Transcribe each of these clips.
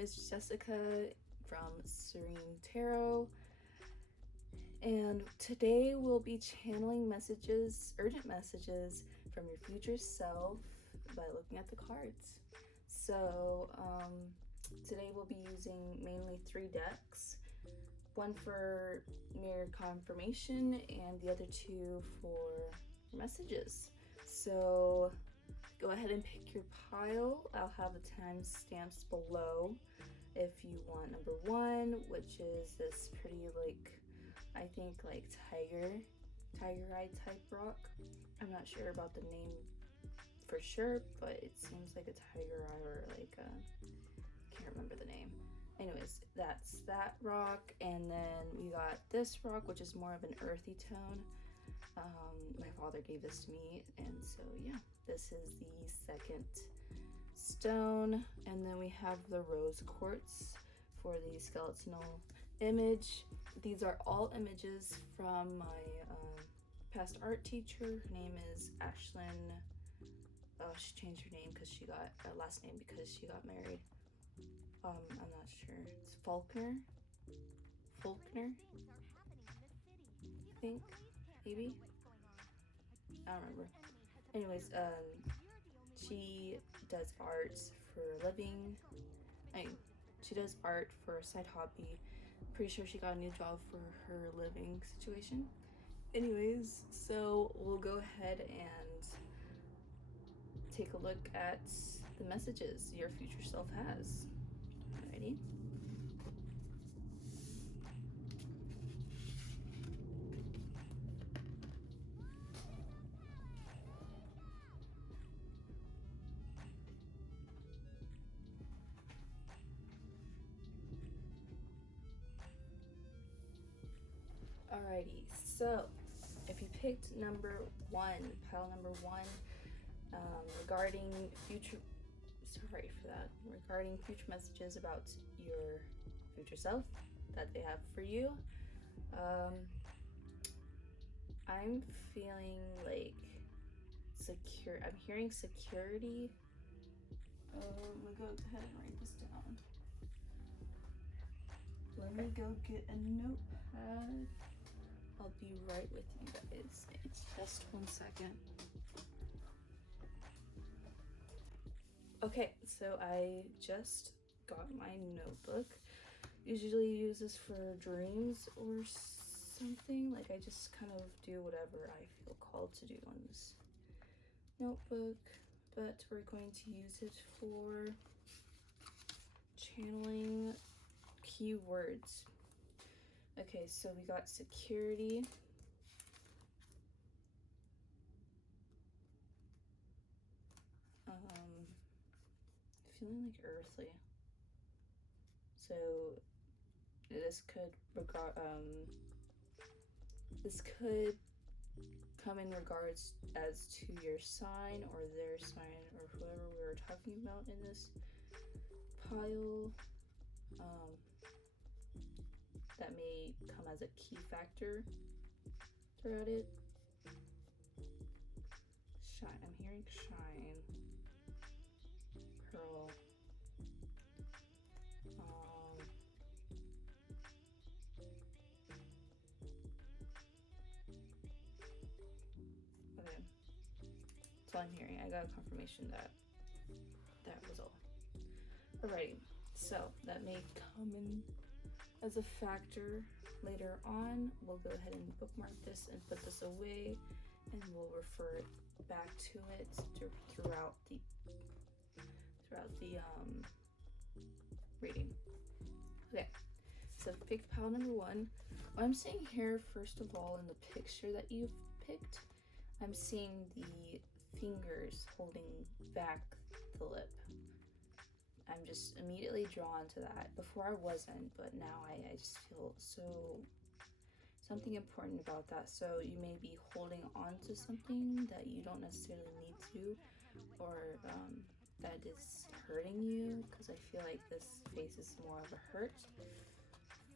is Jessica from Serene Tarot, and today we'll be channeling messages, urgent messages from your future self by looking at the cards. So today we'll be using mainly 3 decks, one for mere confirmation and the other 2 for messages. So go ahead and pick your pile. I'll have the timestamps below if you want number 1, which is this pretty, I think tiger eye type rock. I'm not sure about the name for sure, but it seems like a tiger eye, or can't remember the name. Anyways, that's that rock. And then we got this rock, which is more of an earthy tone. My father gave this to me, and so yeah, this is the second stone. And then we have the rose quartz for the skeletal image. These are all images from my past art teacher. Her name is Ashlyn. Oh, she changed her name because she got last name because she got married. I'm not sure. It's Faulkner, I think, maybe. I don't remember. Anyways, she does art for a living. She does art for a side hobby. Pretty sure she got a new job for her living situation. Anyways, so we'll go ahead and take a look at the messages your future self has. Alrighty. Alrighty, so if you picked number 1, pile number 1, regarding future messages about your future self that they have for you, I'm feeling like secure. I'm hearing security. I'm gonna go ahead and write this down. Let me go get a notepad. I'll be right with you guys. It's just 1 second. Okay, so I just got my notebook. Usually use this for dreams or something. I just kind of do whatever I feel called to do on this notebook, but we're going to use it for channeling keywords. Okay, so we got security. Feeling like earthly. So this could come in regards as to your sign or their sign or whoever we were talking about in this pile. That may come as a key factor throughout it. Shine. I'm hearing shine. Pearl. Okay. That's all I'm hearing. I got a confirmation that was all. Alrighty. So that may come in as a factor later on. We'll go ahead and bookmark this and put this away, and we'll refer back to it throughout the reading. Okay, so pick pile number 1. What I'm seeing here, first of all, in the picture that you've picked, I'm seeing the fingers holding back the lip. I'm just immediately drawn to that. Before I wasn't, but now I just feel something important about that. So you may be holding on to something that you don't necessarily need to, or that is hurting you, because I feel like this face is more of a hurt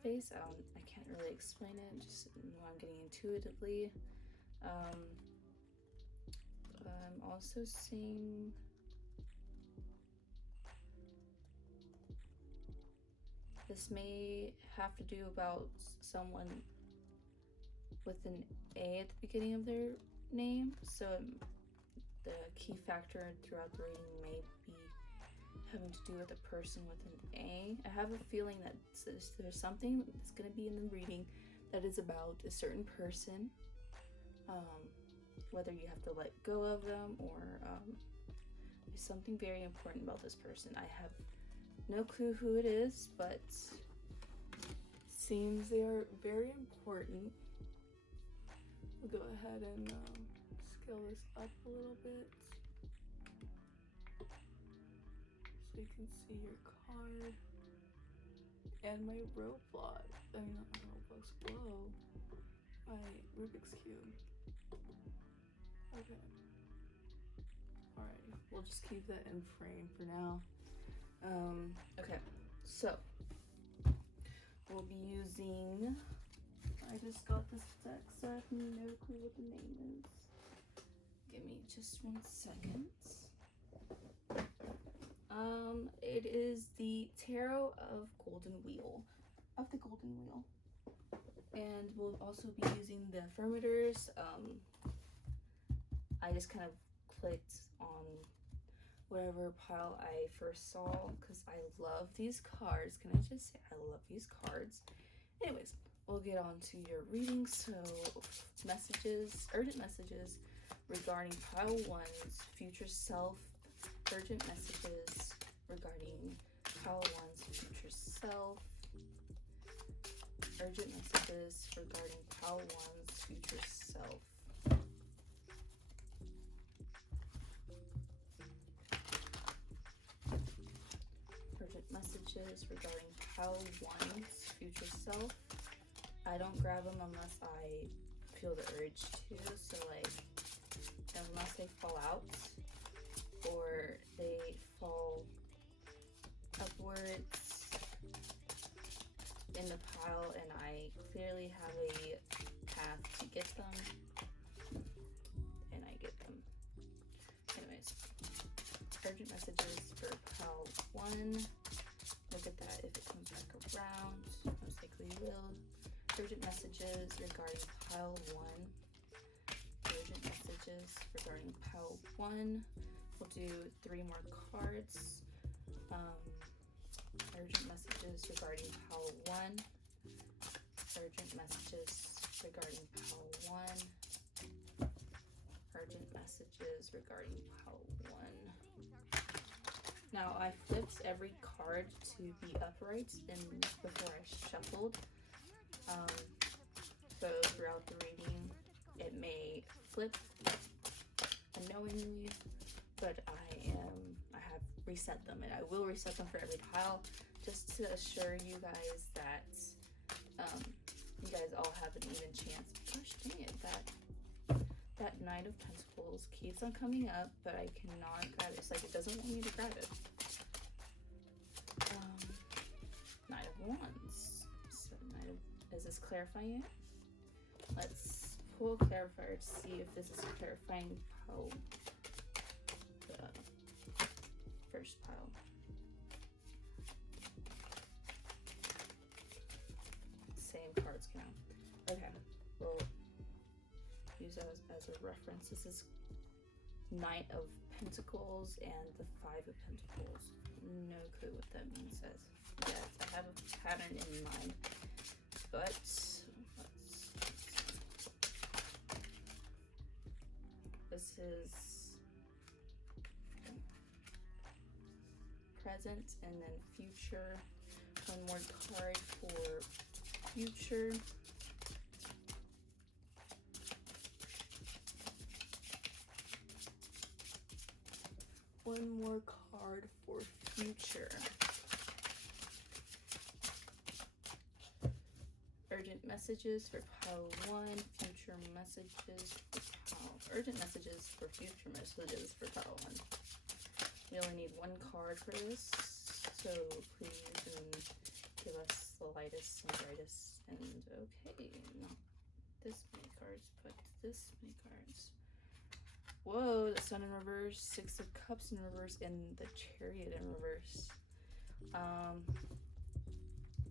face. I can't really explain it, just know I'm getting intuitively. I'm also seeing This may have to do about someone with an A at the beginning of their name, so the key factor throughout the reading may be having to do with a person with an A. I have a feeling that there's something that's going to be in the reading that is about a certain person, whether you have to let go of them or there's something very important about this person. I have no clue who it is, but seems they are very important. We'll go ahead and scale this up a little bit so you can see your card and my Roblox. I mean, not my Roblox. Whoa, my Rubik's Cube. Okay. Alright, we'll just keep that in frame for now. Okay, so we'll be using. I just got this deck, so I have no clue what the name is. Give me just 1 second. It is the Tarot of Golden Wheel, and we'll also be using the affirmators. I just kind of clicked on whatever pile I first saw because I love these cards. Can I just say I love these cards? Anyways, we'll get on to your reading. So messages, urgent messages regarding pile 1's future self, urgent messages regarding pile 1's future self, urgent messages regarding pile 1's future self. Urgent messages regarding pile 1's future self. I don't grab them unless I feel the urge to, so like unless they fall out or they fall upwards in the pile and I clearly have a path to get them, and I get them. Anyways, urgent messages for pile 1. Look at that if it comes back around. Most likely will. Urgent messages regarding pile 1. Urgent messages regarding pile 1. We'll do 3 more cards. Urgent messages regarding pile 1. Urgent messages regarding pile 1. Urgent messages regarding pile 1. Now I flipped every card to be upright and before I shuffled. So throughout the reading it may flip unknowingly, but I have reset them, and I will reset them for every pile just to assure you guys that you guys all have an even chance. Gosh dang it, that Knight of Pentacles keeps on coming up, but I cannot grab it. It's like it doesn't want me to grab it. Knight of Wands. So is this clarifying it? Let's pull a clarifier to see if this is clarifying pile, the first pile. Same cards came out. Okay, we'll use that as a reference. This is Knight of Pentacles and the 5 of Pentacles. No clue what that means. Yes, I have a pattern in mind, but this is present and then future. 1 more card for future. One more card for future. Urgent messages for pile 1, future messages for pile. Urgent messages for future messages for pile 1. We only need 1 card for this, so please give us the lightest and brightest. And okay, not this many cards, but this many cards. Whoa, the Sun in reverse, 6 of Cups in reverse, and the Chariot in reverse.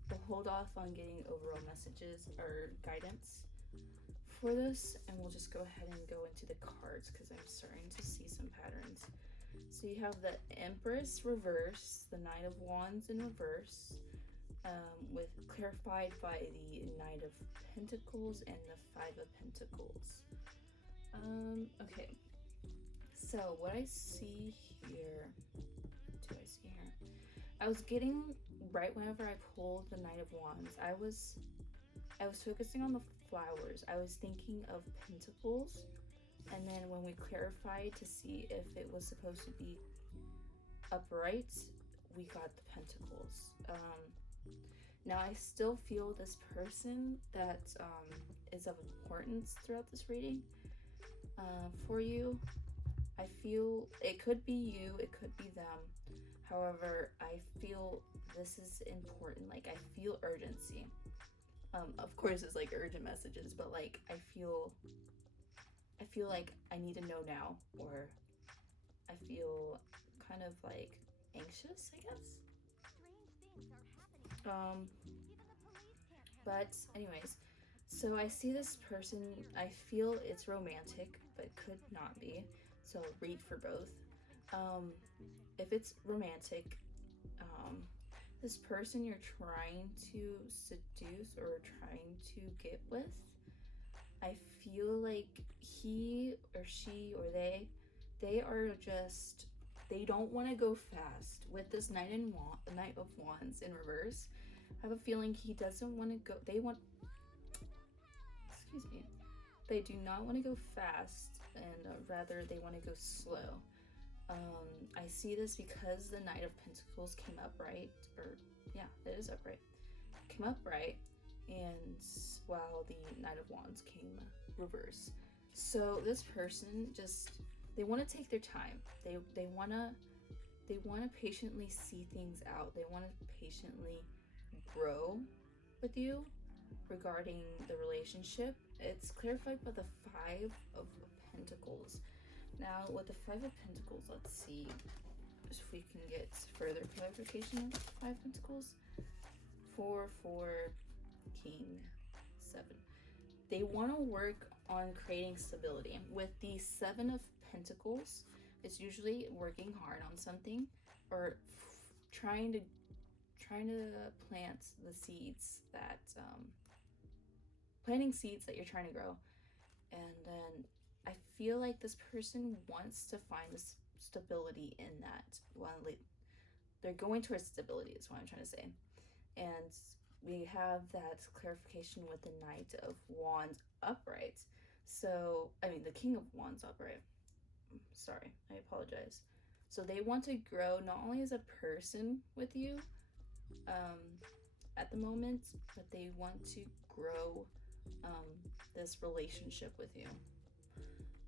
we'll hold off on getting overall messages or guidance for this, and we'll just go ahead and go into the cards because I'm starting to see some patterns. So you have the Empress reverse, the Knight of Wands in reverse, with clarified by the Knight of Pentacles and the Five of Pentacles. Okay, so what I see here, I was getting, right whenever I pulled the Knight of Wands, I was focusing on the flowers. I was thinking of pentacles, and then when we clarified to see if it was supposed to be upright, we got the pentacles. Now I still feel this person that is of importance throughout this reading for you. I feel it could be you, it could be them. However, I feel this is important. Like, I feel urgency. Of course it's like urgent messages, but like I feel like I need to know now, or I feel kind of like anxious, I guess. But anyways, so I see this person, I feel it's romantic, but could not be. So I'll read for both. If it's romantic, this person you're trying to seduce or trying to get with, I feel like he or she or they are just, they don't want to go fast with this Knight of Wands in reverse. I have a feeling he doesn't want to go, they do not want to go fast, and rather they want to go slow. I see this because the Knight of Pentacles came upright, or yeah, it is upright. Came upright, and while the Knight of Wands came reverse. So this person just, they want to take their time. They want to patiently see things out. They want to patiently grow with you regarding the relationship. It's clarified by the Five of Pentacles. Now with the Five of Pentacles, let's see if we can get further clarification of the Five of Pentacles. 4, King, 7. They want to work on creating stability. With the Seven of Pentacles, it's usually working hard on something, or trying to plant the seeds that planting seeds that you're trying to grow. And then I feel like this person wants to find this stability in that. Well, they're going towards stability is what I'm trying to say. And we have that clarification with the Knight of Wands upright. So, I mean, the King of Wands upright. Sorry, I apologize. So they want to grow not only as a person with you at the moment, but they want to grow this relationship with you.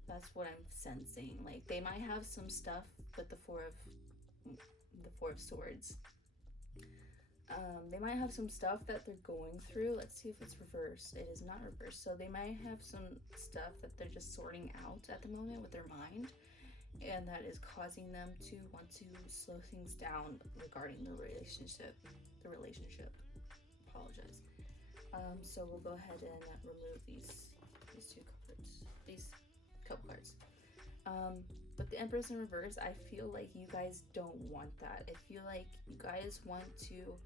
That's what I'm sensing. Like, they might have some stuff with the Four of Swords. They might have some stuff that they're going through. Let's see if it's reversed. It is not reversed. So they might have some stuff that they're just sorting out at the moment with their mind, and that is causing them to want to slow things down regarding the relationship. Apologize. So we'll go ahead and remove these two cards, these couple cards. But the Empress in reverse, I feel like you guys don't want that. I feel like you guys want to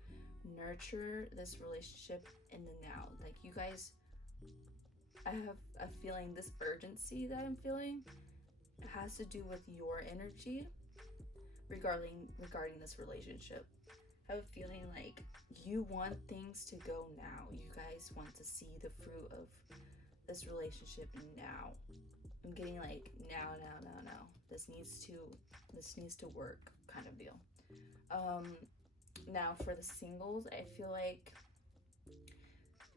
nurture this relationship in the now. Like, you guys, I have a feeling this urgency that I'm feeling has to do with your energy regarding this relationship. I have a feeling like you want things to go now. You guys want to see the fruit of this relationship now. I'm getting like now. This needs to work kind of deal. Now for the singles, I feel like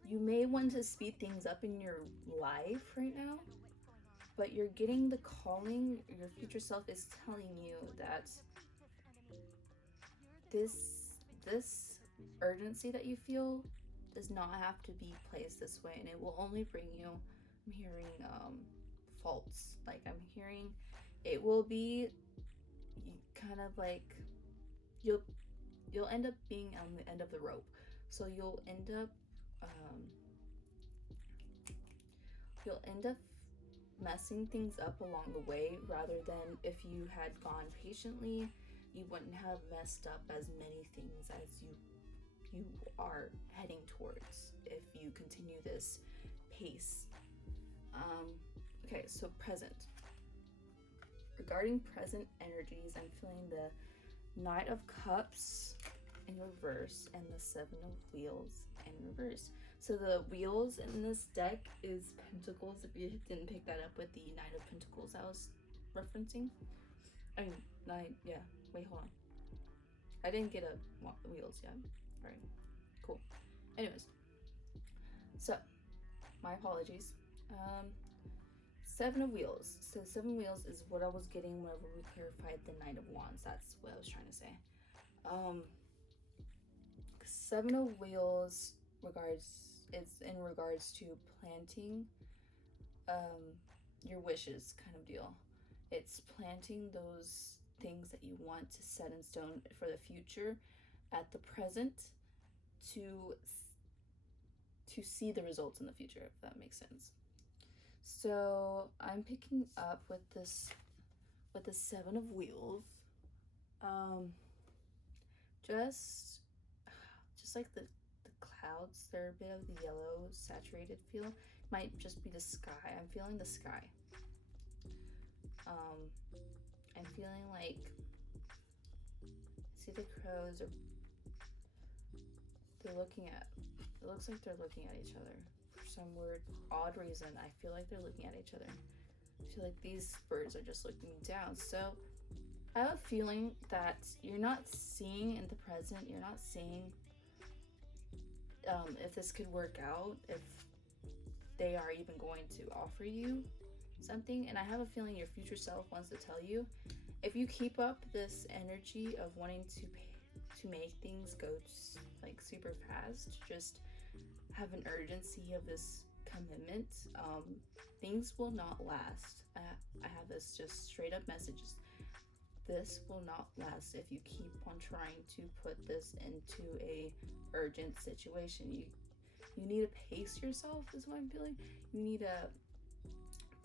you may want to speed things up in your life right now, but you're getting the calling. Your future self is telling you that this urgency that you feel does not have to be placed this way, and it will only bring you, I'm hearing faults. Like, I'm hearing it will be kind of like you'll end up being on the end of the rope. So you'll end up messing things up along the way, rather than if you had gone patiently, you wouldn't have messed up as many things as you are heading towards if you continue this pace. Okay, so present. Regarding present energies, I'm feeling the Knight of Cups in reverse and the Seven of Wheels in reverse. So the wheels in this deck is Pentacles, if you didn't pick that up with the Knight of Pentacles I was referencing. I mean, wait, hold on. I didn't get a wheels yet. All right, cool. Anyways, so my apologies. Seven of Wheels. So Seven Wheels is what I was getting whenever we clarified the Knight of Wands. That's what I was trying to say. Seven of Wheels it's in regards to planting your wishes kind of deal. It's planting those things that you want to set in stone for the future at the present to see the results in the future, if that makes sense. So I'm picking up with this with the Seven of Wheels. Just like the clouds, they're a bit of the yellow saturated feel. Might just be the sky. I'm feeling the sky. I'm feeling like, see the crows are, it looks like they're looking at each other. For some weird, odd reason, I feel like they're looking at each other. I feel like these birds are just looking down. So I have a feeling that you're not seeing in the present, you're not seeing if this could work out, if they are even going to offer you something. And I have a feeling your future self wants to tell you, if you keep up this energy of wanting to make things go like super fast, just have an urgency of this commitment, things will not last. I have this just straight up messages. This will not last if you keep on trying to put this into a urgent situation. You need to pace yourself, is what I'm feeling. You need to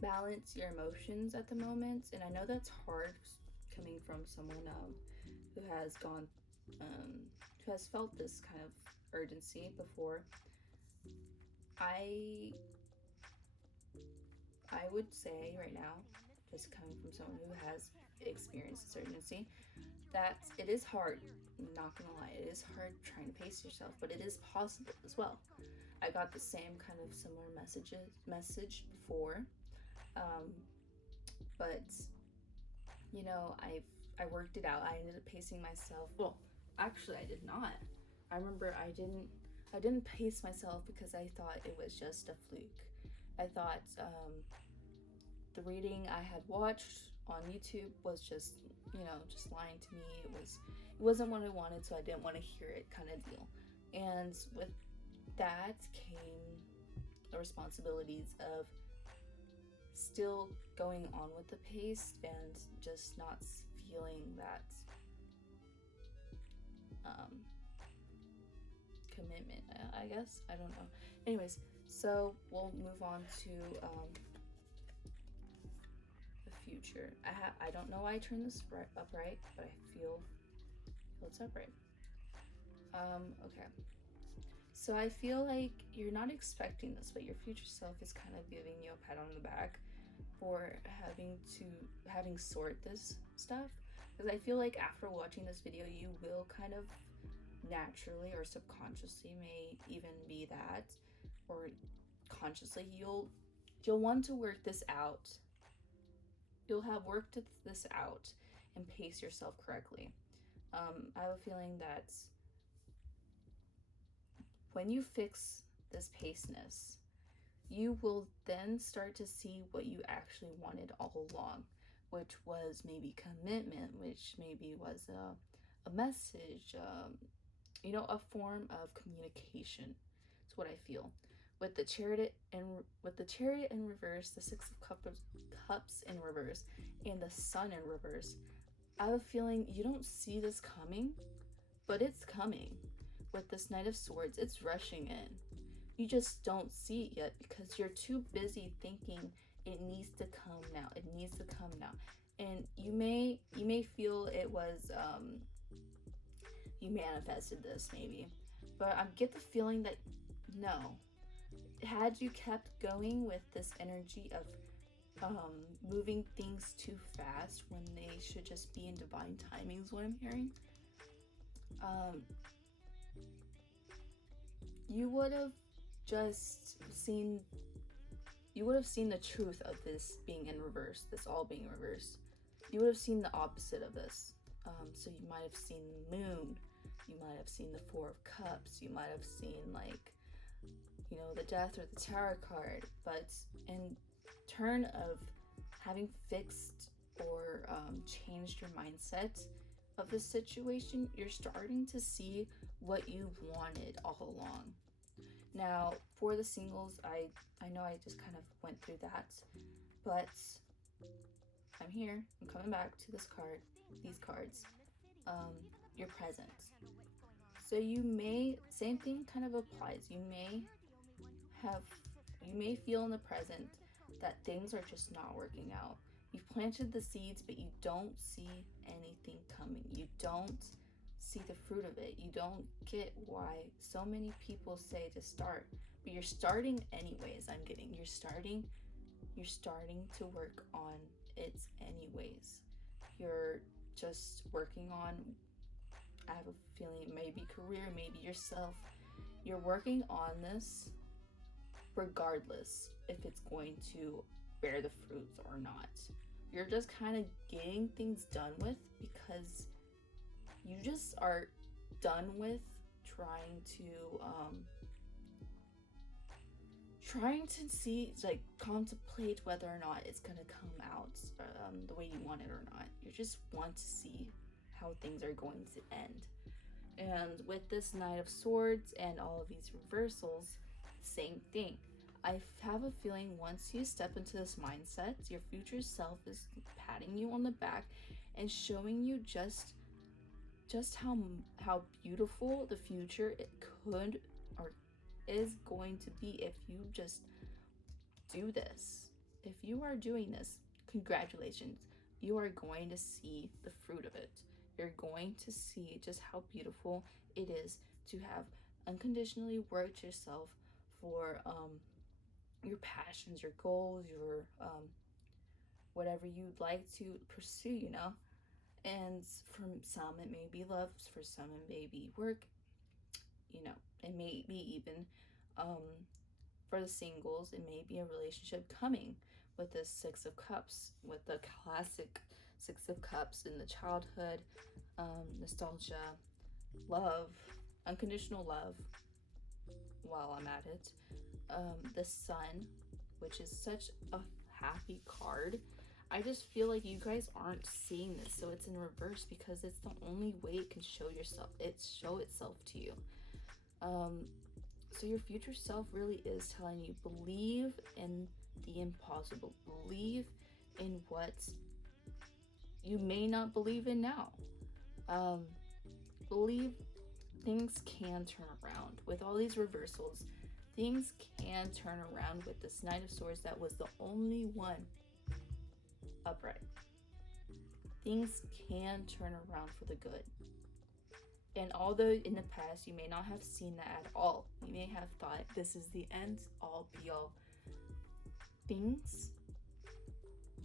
balance your emotions at the moment, and I know that's hard coming from someone who has felt this kind of urgency before. I would say right now, just coming from someone who has experienced this urgency, that it is hard. I'm not gonna lie, it is hard trying to pace yourself, but it is possible as well. I got the same kind of similar message before, but you know, I worked it out. I ended up pacing myself. Well, actually, I did not. I remember I didn't pace myself because I thought it was just a fluke. I thought the reading I had watched on YouTube was just lying to me. It wasn't what I wanted, so I didn't want to hear it, kind of deal. And with that came the responsibilities of still going on with the pace and just not feeling that commitment, I guess. I don't know. Anyways, so we'll move on to the future. I don't know why I turned this upright, but I feel it's upright. Okay. So I feel like you're not expecting this, but your future self is kind of giving you a pat on the back for having sort this stuff. Because I feel like after watching this video, you will kind of naturally or subconsciously, may even be that, or consciously, you'll want to work this out. You'll have worked this out and pace yourself correctly. I have a feeling that when you fix this paceness, you will then start to see what you actually wanted all along, which was maybe commitment, which maybe was a message, a form of communication. That's what I feel. With the Chariot in reverse, the Six of Cups in reverse, and the Sun in reverse, I have a feeling you don't see this coming, but it's coming. with this Knight of Swords, it's rushing in. You just don't see it yet because you're too busy thinking it needs to come now. It needs to come now. And you may feel it was you manifested this maybe. But I get the feeling that no. Had you kept going with this energy of moving things too fast when they should just be in divine timing is what I'm hearing. You would have seen the truth of this being in reverse, this all being in reverse. You would have seen the opposite of this. So you might have seen the moon, you might have seen the Four of Cups, you might have seen like, you know, the Death or the Tower card, but in turn of having fixed or changed your mindset of the situation, you're starting to see what you wanted all along. Now, for the singles, I know I just kind of went through that, but I'm here. I'm coming back to these cards. You're present. So you may, same thing kind of applies. You may feel in the present that things are just not working out. You've planted the seeds, but you don't see anything coming. You don't see the fruit of it. You don't get why so many people say to start, but you're starting anyways. You're starting to work on it anyways. You're just working on, I have a feeling, maybe career, maybe yourself. You're working on this regardless if it's going to bear the fruits or not. You're just kind of getting things done with because you just are done with trying to see, like, contemplate whether or not it's gonna come out the way you want it or not. You just want to see how things are going to end. And with this Knight of Swords and all of these reversals, same thing. I have a feeling once you step into this mindset, your future self is patting you on the back and showing you just how beautiful the future it could or is going to be if you just do this. If you are doing this, congratulations. You are going to see the fruit of it. You're going to see just how beautiful it is to have unconditionally worked yourself for your passions, your goals, your whatever you'd like to pursue, you know. And for some it may be love, for some it may be work, you know. It may be even for the singles, it may be a relationship coming with this Six of Cups, with the classic Six of Cups in the childhood, nostalgia, love, unconditional love. While I'm at it, the Sun, which is such a happy card. I just feel like you guys aren't seeing this, so it's in reverse because it's the only way it can show itself to you. So your future self really is telling you, believe in the impossible. Believe in what you may not believe in now. Believe things can turn around. With all these reversals, things can turn around with this Knight of Swords that was the only one upright. Things can turn around for the good. And although in the past you may not have seen that at all, you may have thought this is the end all be all, things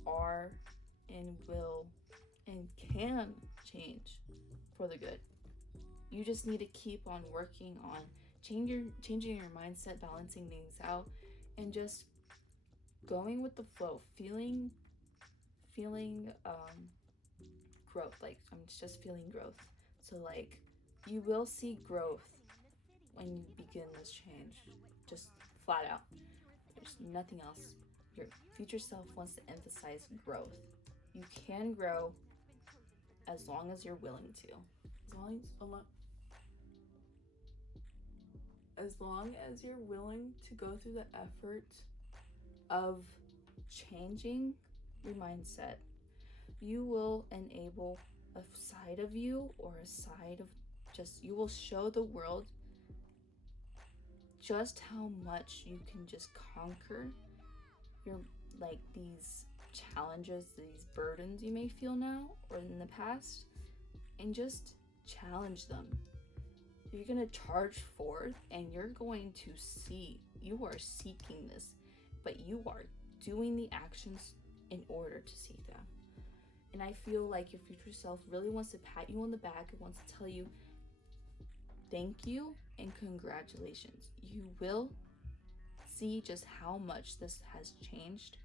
are and will and can change for the good. You just need to keep on working on changing your mindset, balancing things out, and just going with the flow, feeling growth. Like, I'm just feeling growth. So like, you will see growth when you begin this change, just flat out. There's nothing else. Your future self wants to emphasize growth. You can grow as long as you're willing to. As long as you're willing to go through the effort of changing your mindset, you will enable a side of you or a side of you will show the world just how much you can just conquer your, like, these challenges, these burdens you may feel now or in the past, and just challenge them. You're going to charge forth, and you're going to see, you are seeking this, but you are doing the actions in order to seek them. And I feel like your future self really wants to pat you on the back and wants to tell you thank you and congratulations. You will see just how much this has changed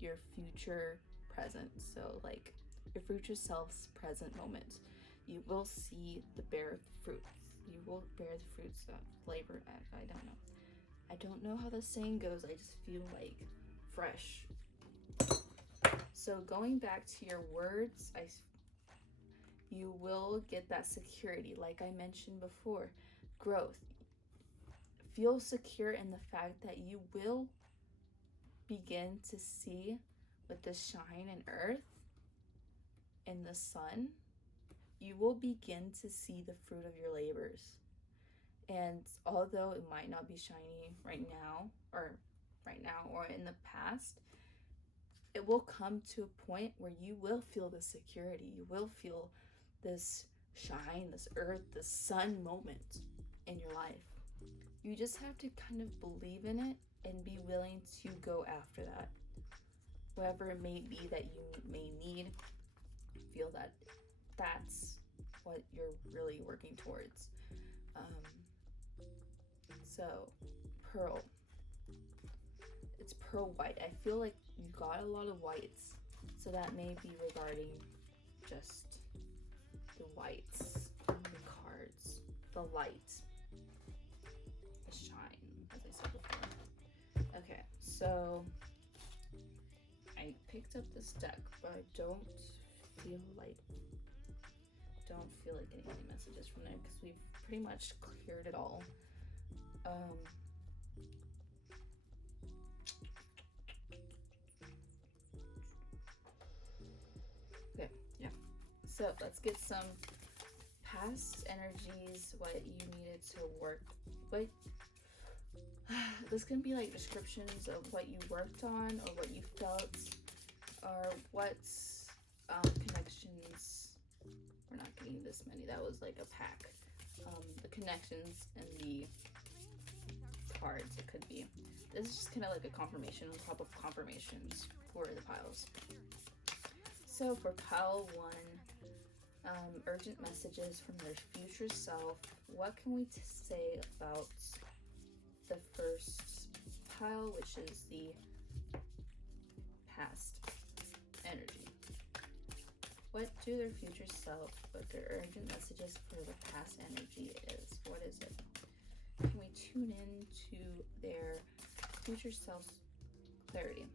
your future present. So like your future self's present moment. You will see the bear fruits. You will bear the fruits of flavor. I don't know. I don't know how the saying goes. I just feel like fresh. So going back to your words, you will get that security, like I mentioned before. Growth. Feel secure in the fact that you will begin to see with the shine in earth and the sun, you will begin to see the fruit of your labors. And although it might not be shiny right now or in the past, it will come to a point where you will feel the security. You will feel this shine, this earth, this sun moment in your life. You just have to kind of believe in it and be willing to go after that. Whatever it may be that you may need, feel that that's what you're really working towards. So, pearl. It's pearl white. I feel like you got a lot of whites, so that may be regarding just the whites, the cards, the light, the shine, as I said before. Okay, so I picked up this deck, but I don't feel like getting any messages from there because we've pretty much cleared it all. Okay, yeah. So let's get some past energies, what you needed to work with. This can be like descriptions of what you worked on or what you felt or what connections. We're not getting this many. That was like a pack. The connections and the cards, it could be. This is just kind of like a confirmation on top of confirmations for the piles. So for pile 1, urgent messages from their future self. What can we say about the first pile, which is the past energy? What do their future self, what their urgent messages for the past energy is? What is it? Can we tune in to their future self's clarity?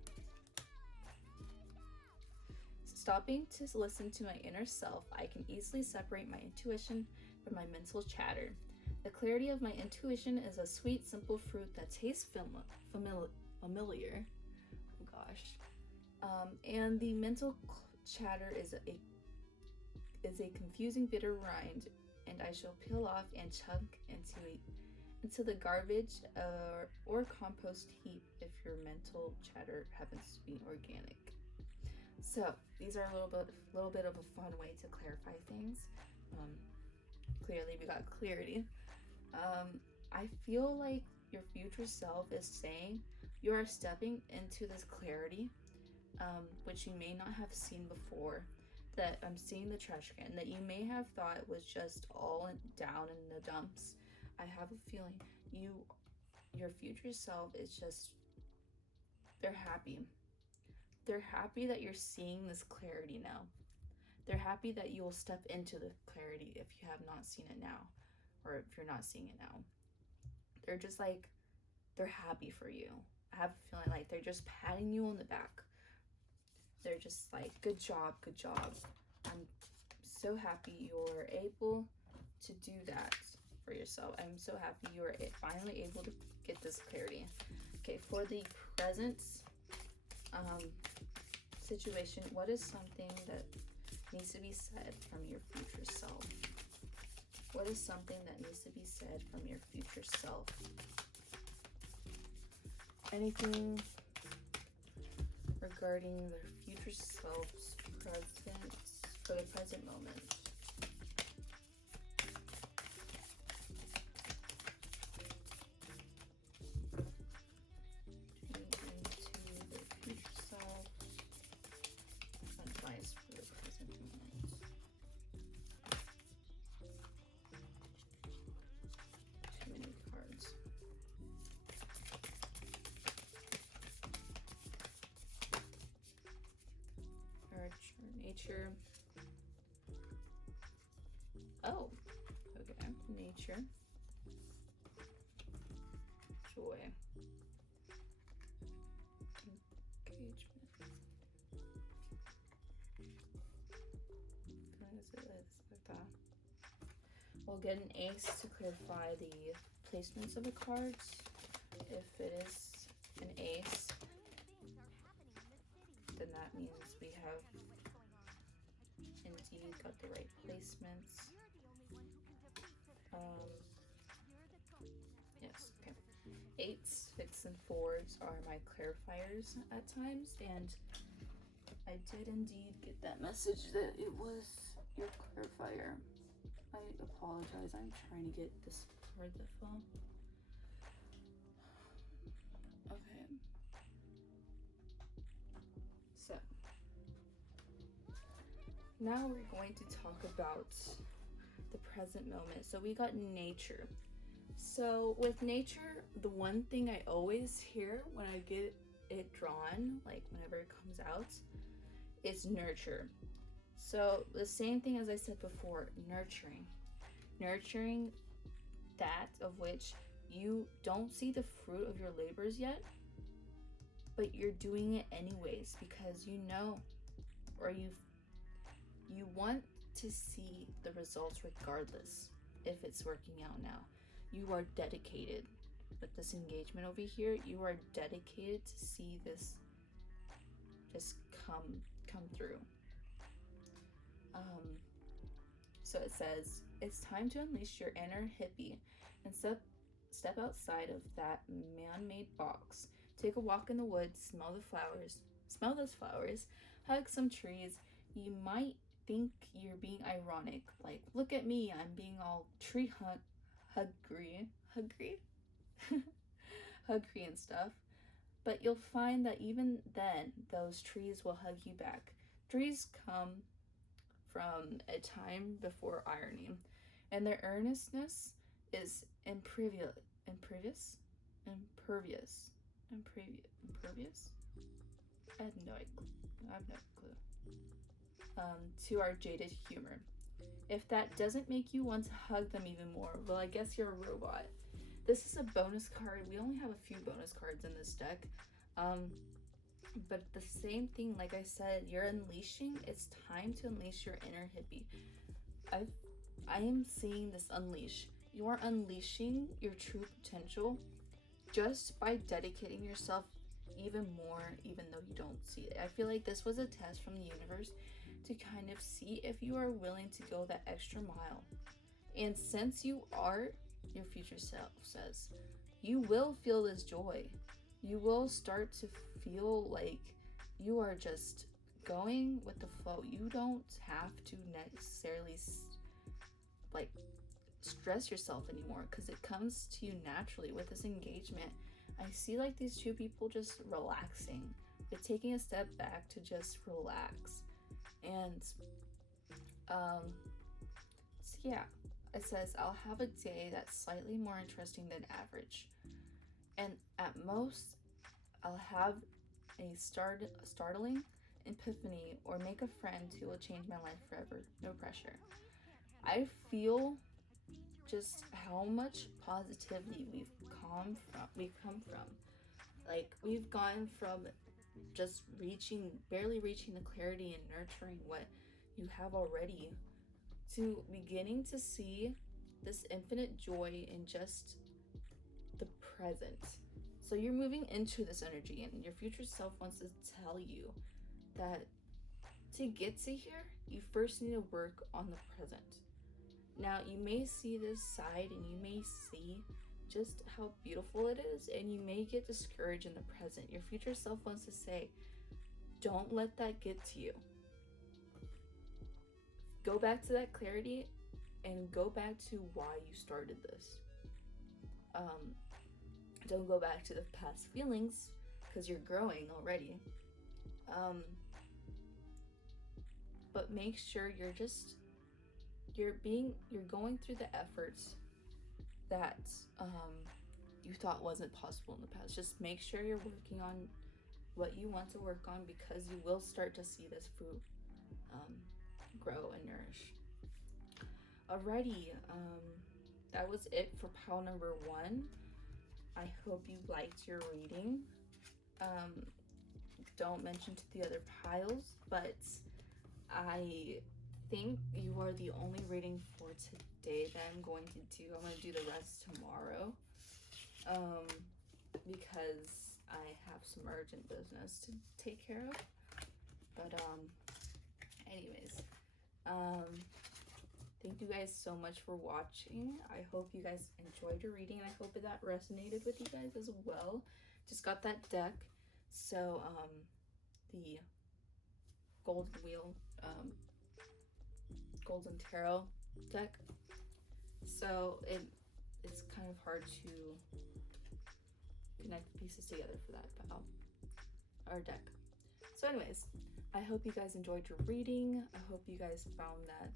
Stopping to listen to my inner self, I can easily separate my intuition from my mental chatter. The clarity of my intuition is a sweet, simple fruit that tastes familiar. Oh gosh. And the mental chatter is a confusing, bitter rind, and I shall peel off and chunk into the garbage or compost heap if your mental chatter happens to be organic. So these are a little bit of a fun way to clarify things. Clearly we got clarity. I feel like your future self is saying you are stepping into this clarity, which you may not have seen before. That I'm seeing the trash can that you may have thought was just all down in the dumps. I have a feeling your future self is just, they're happy. They're happy that you're seeing this clarity now. They're happy that you will step into the clarity if you have not seen it now, or if you're not seeing it now. They're just like, they're happy for you. I have a feeling like they're just patting you on the back. They're just like, good job, good job. I'm so happy you're able to do that for yourself. I'm so happy you are finally able to get this clarity. Okay, for the present situation, what is something that needs to be said from your future self? What is something that needs to be said from your future self? Anything regarding their future self's present, for the present moment. Into their future self. Advice for the present moment. Too many cards. Nature. Oh, okay. Nature. Joy. Engagement. Like that. We'll get an ace to clarify the placements of the cards. If it is an ace, then that means we have indeed got the right placements. Yes, okay. 8s, 6, and 4s are my clarifiers at times, and I did indeed get that message that it was your clarifier. I apologize, I'm trying to get this card to fall. Okay. So, now we're going to talk about the present moment. So we got nature. So with nature, the one thing I always hear when I get it drawn, like whenever it comes out, is nurture. So the same thing as I said before, nurturing. Nurturing that of which you don't see the fruit of your labors yet, but you're doing it anyways because you know, or you want to see the results regardless if it's working out now. You are dedicated. With this engagement over here, you are dedicated to see this just come through. So it says, it's time to unleash your inner hippie and step outside of that man-made box. Take a walk in the woods, smell those flowers, hug some trees. You might think you're being ironic, like, look at me, I'm being all tree huggery huggery and stuff. But you'll find that even then, those trees will hug you back. Trees come from a time before irony, and their earnestness is impervious. I have no clue. To our jaded humor. If that doesn't make you want to hug them even more, well, I guess you're a robot. This is a bonus card. We only have a few bonus cards in this deck. But the same thing, like I said, you're unleashing. It's time to unleash your inner hippie. I am seeing this unleash. You are unleashing your true potential just by dedicating yourself even more, even though you don't see it. I feel like this was a test from the universe to kind of see if you are willing to go that extra mile. And since you are, your future self says, you will feel this joy. You will start to feel like you are just going with the flow. You don't have to necessarily like stress yourself anymore because it comes to you naturally with this engagement. I see like these two people just relaxing. They're taking a step back to just relax. And so yeah, it says, I'll have a day that's slightly more interesting than average. And at most, I'll have a startling epiphany or make a friend who will change my life forever. No pressure. I feel just how much positivity we've come from. Like, we've gone from just barely reaching the clarity and nurturing what you have already to beginning to see this infinite joy in just the present. So you're moving into this energy, and your future self wants to tell you that to get to here, you first need to work on the present. Now, you may see this side and you may see just how beautiful it is, and you may get discouraged in the present. Your future self wants to say, don't let that get to you. Go back to that clarity and go back to why you started this. Don't go back to the past feelings, because you're growing already. But make sure you're going through the efforts that you thought wasn't possible in the past. Just make sure you're working on what you want to work on, because you will start to see this fruit grow and nourish. Alrighty, that was it for pile number 1. I hope you liked your reading. Don't mention to the other piles, but I think you are the only reading for today that I'm going to do. I'm going to do the rest tomorrow, because I have some urgent business to take care of. But anyways, thank you guys so much for watching. I hope you guys enjoyed your reading, and I hope that resonated with you guys as well. Just got that deck, so the Golden Wheel, Golden Tarot deck. So it's kind of hard to connect the pieces together for that pile or deck. So anyways, I hope you guys enjoyed your reading. I hope you guys found that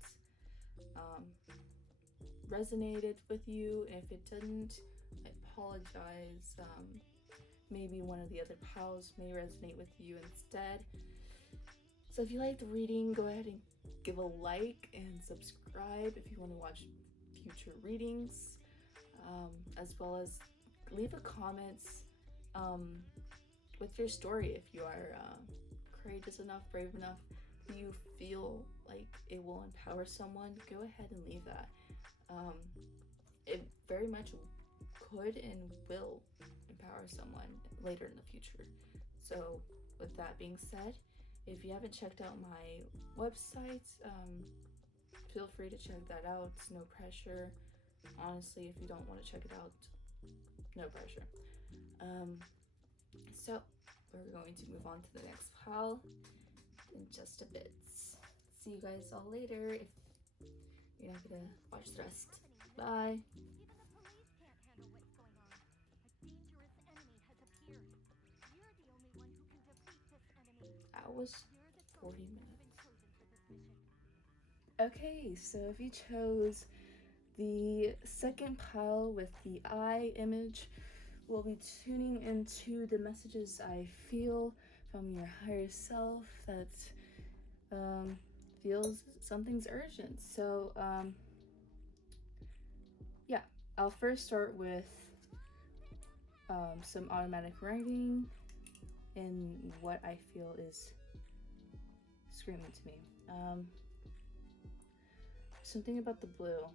resonated with you. And if it didn't, I apologize. Maybe one of the other piles may resonate with you instead. So if you liked the reading, go ahead and give a like and subscribe if you want to watch future readings, as well as leave a comment with your story. If you are courageous enough, brave enough, you feel like it will empower someone, go ahead and leave that. It very much could and will empower someone later in the future. So with that being said, if you haven't checked out my website, feel free to check that out. It's no pressure. Honestly, if you don't want to check it out, no pressure. So we're going to move on to the next pile in just a bit. See you guys all later if you're not gonna watch the rest. Bye. That was 40 minutes. Okay, so if you chose the second pile with the eye image, we'll be tuning into the messages I feel from your higher self that feels something's urgent. So yeah, I'll first start with some automatic writing and what I feel is screaming to me. Something about the blue.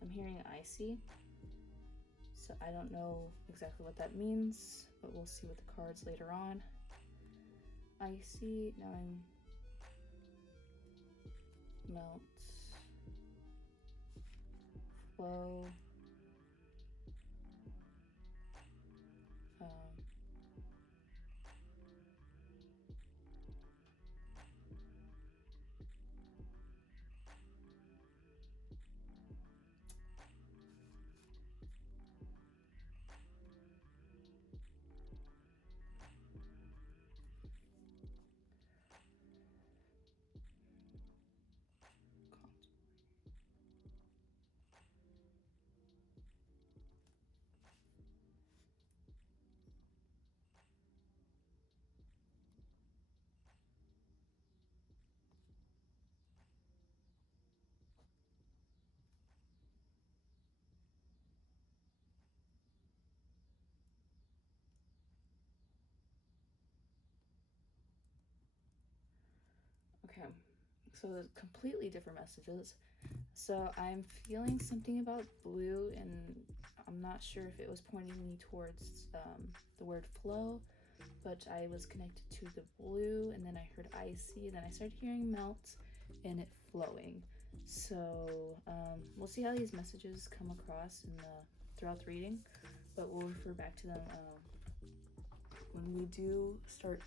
I'm hearing icy, so I don't know exactly what that means, but we'll see with the cards later on. Icy, now I'm melt, flow, okay, so there's completely different messages. So I'm feeling something about blue, and I'm not sure if it was pointing me towards the word flow, but I was connected to the blue, and then I heard icy, and then I started hearing melt and it flowing. So we'll see how these messages come across throughout the reading, but we'll refer back to them when we do start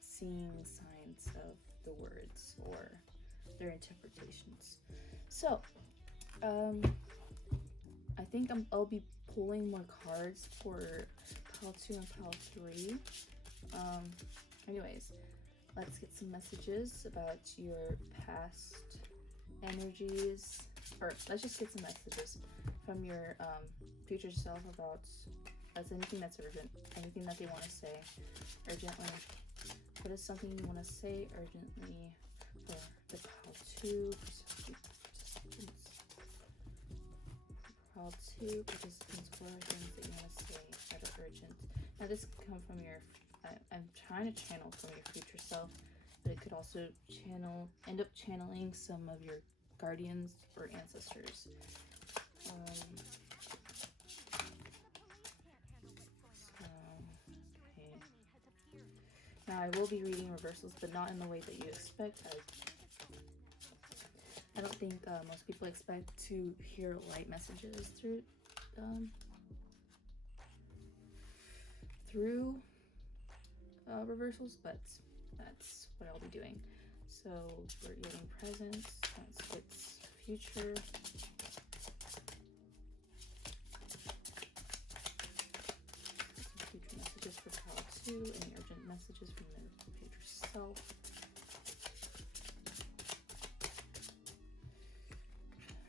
seeing signs of the words or their interpretations. So I think I'll be pulling more cards for pile 2 and pile 3. Anyways, let's get some messages about your past energies, or let's just get some messages from your future self about anything that's urgent, anything that they want to say urgently. What is something you want to say urgently for the pile 2 participants? Pile 2 participants, what are things that you want to say that are urgent? Now this can come from I'm trying to channel from your future self, but it could also end up channeling some of your guardians or ancestors. Okay. Now I will be reading reversals, but not in the way that you expect. I don't think most people expect to hear light messages through reversals, but that's what I'll be doing. So we're getting present. Let's get future. Some future messages for pile 2. Any urgent messages from the future self.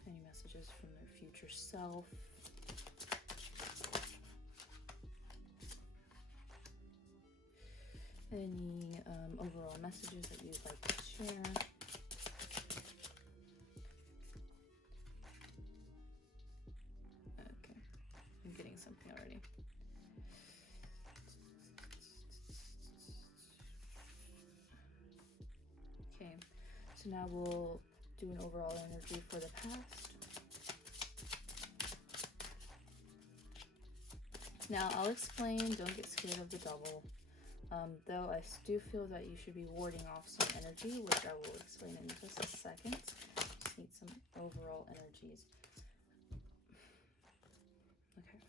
Any messages from their future self. Any overall messages that you'd like to share. Okay, I'm getting something already. Okay, so now we'll do an overall energy for the past. Now I'll explain, don't get scared of the double. Though I do feel that you should be warding off some energy, which I will explain in just a second. Just need some overall energies. Okay.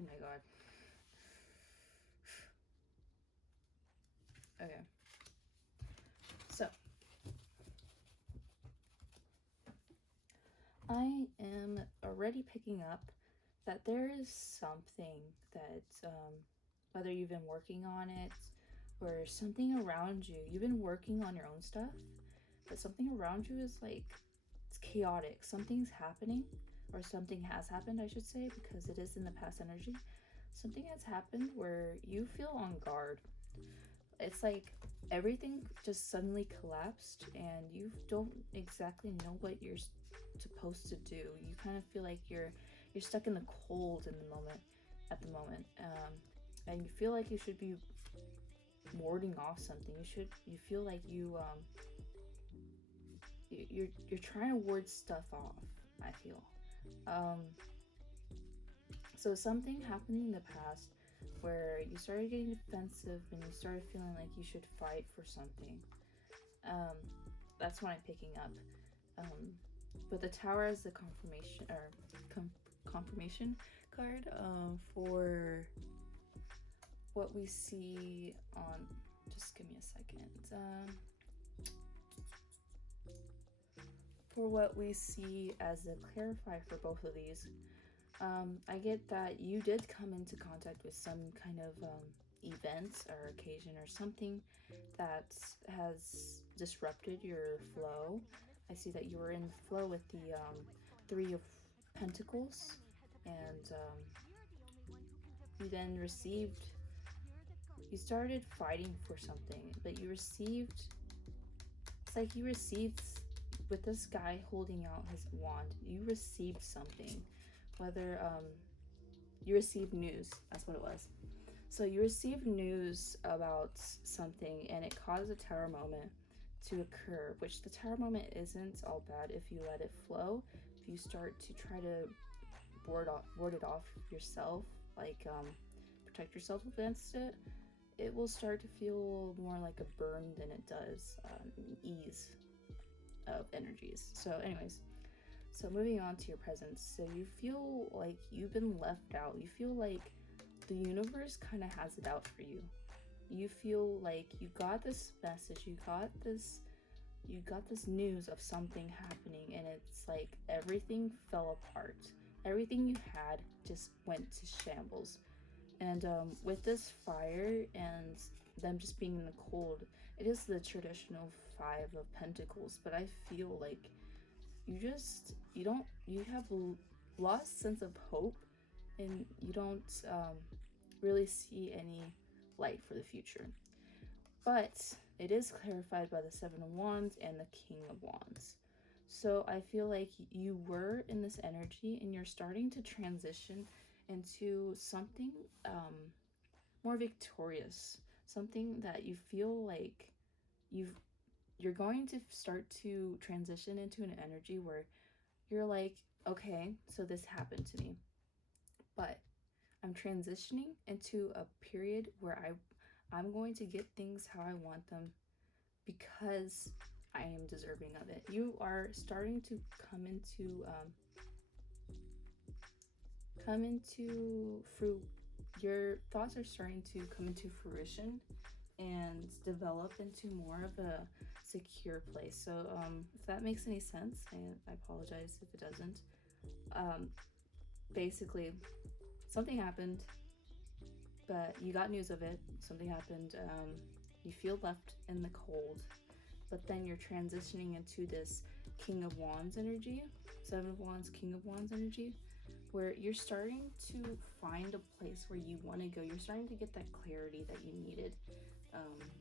Oh my god. Okay. So I am already picking up that there is something that, whether you've been working on it or something around you, you've been working on your own stuff, but something around you is like, it's chaotic. Something's happening, or something has happened, I should say, because it is in the past energy. Something has happened where you feel on guard. It's like everything just suddenly collapsed and you don't exactly know what you're supposed to do. You kind of feel like you're stuck in the cold at the moment, and you feel like you should be warding off something. You feel like you're trying to ward stuff off, I feel. So something happened in the past where you started getting defensive and you started feeling like you should fight for something. That's what I'm picking up. But the Tower is the confirmation card for what we see on. Just give me a second. For what we see as a clarifier for both of these, I get that you did come into contact with some kind of event or occasion or something that has disrupted your flow. I see that you were in flow with the Three of Pentacles, and you then you started fighting for something, but it's like you received, with this guy holding out his wand, you received something, whether you received news, that's what it was. So you received news about something and it caused a Tower moment to occur, which the Tower moment isn't all bad if you let it flow. If you start to try to ward it off yourself, like protect yourself against it, it will start to feel more like a burn than it does ease of energies. So anyways, so moving on to your presence. So you feel like you've been left out. You feel like the universe kind of has it out for you. You feel like you got this message, you got this news of something happening, and it's like everything fell apart. Everything you had just went to shambles. And with this fire and them just being in the cold, it is the traditional 5 of Pentacles, but I feel like you have lost sense of hope, and you don't really see any light for the future. But it is clarified by the 7 of Wands and the King of Wands. So I feel like you were in this energy and you're starting to transition into something more victorious, something that you feel like you're going to start to transition into an energy where you're like, okay, so this happened to me, but I'm transitioning into a period where I'm going to get things how I want them because I am deserving of it. You are starting to come into your thoughts are starting to come into fruition and develop into more of a secure place. So if that makes any sense, and I apologize if it doesn't, basically something happened, but you got news of it. Something happened, you feel left in the cold, but then you're transitioning into this King of Wands energy, 7 of Wands, King of Wands energy, where you're starting to find a place where you want to go. You're starting to get that clarity that you needed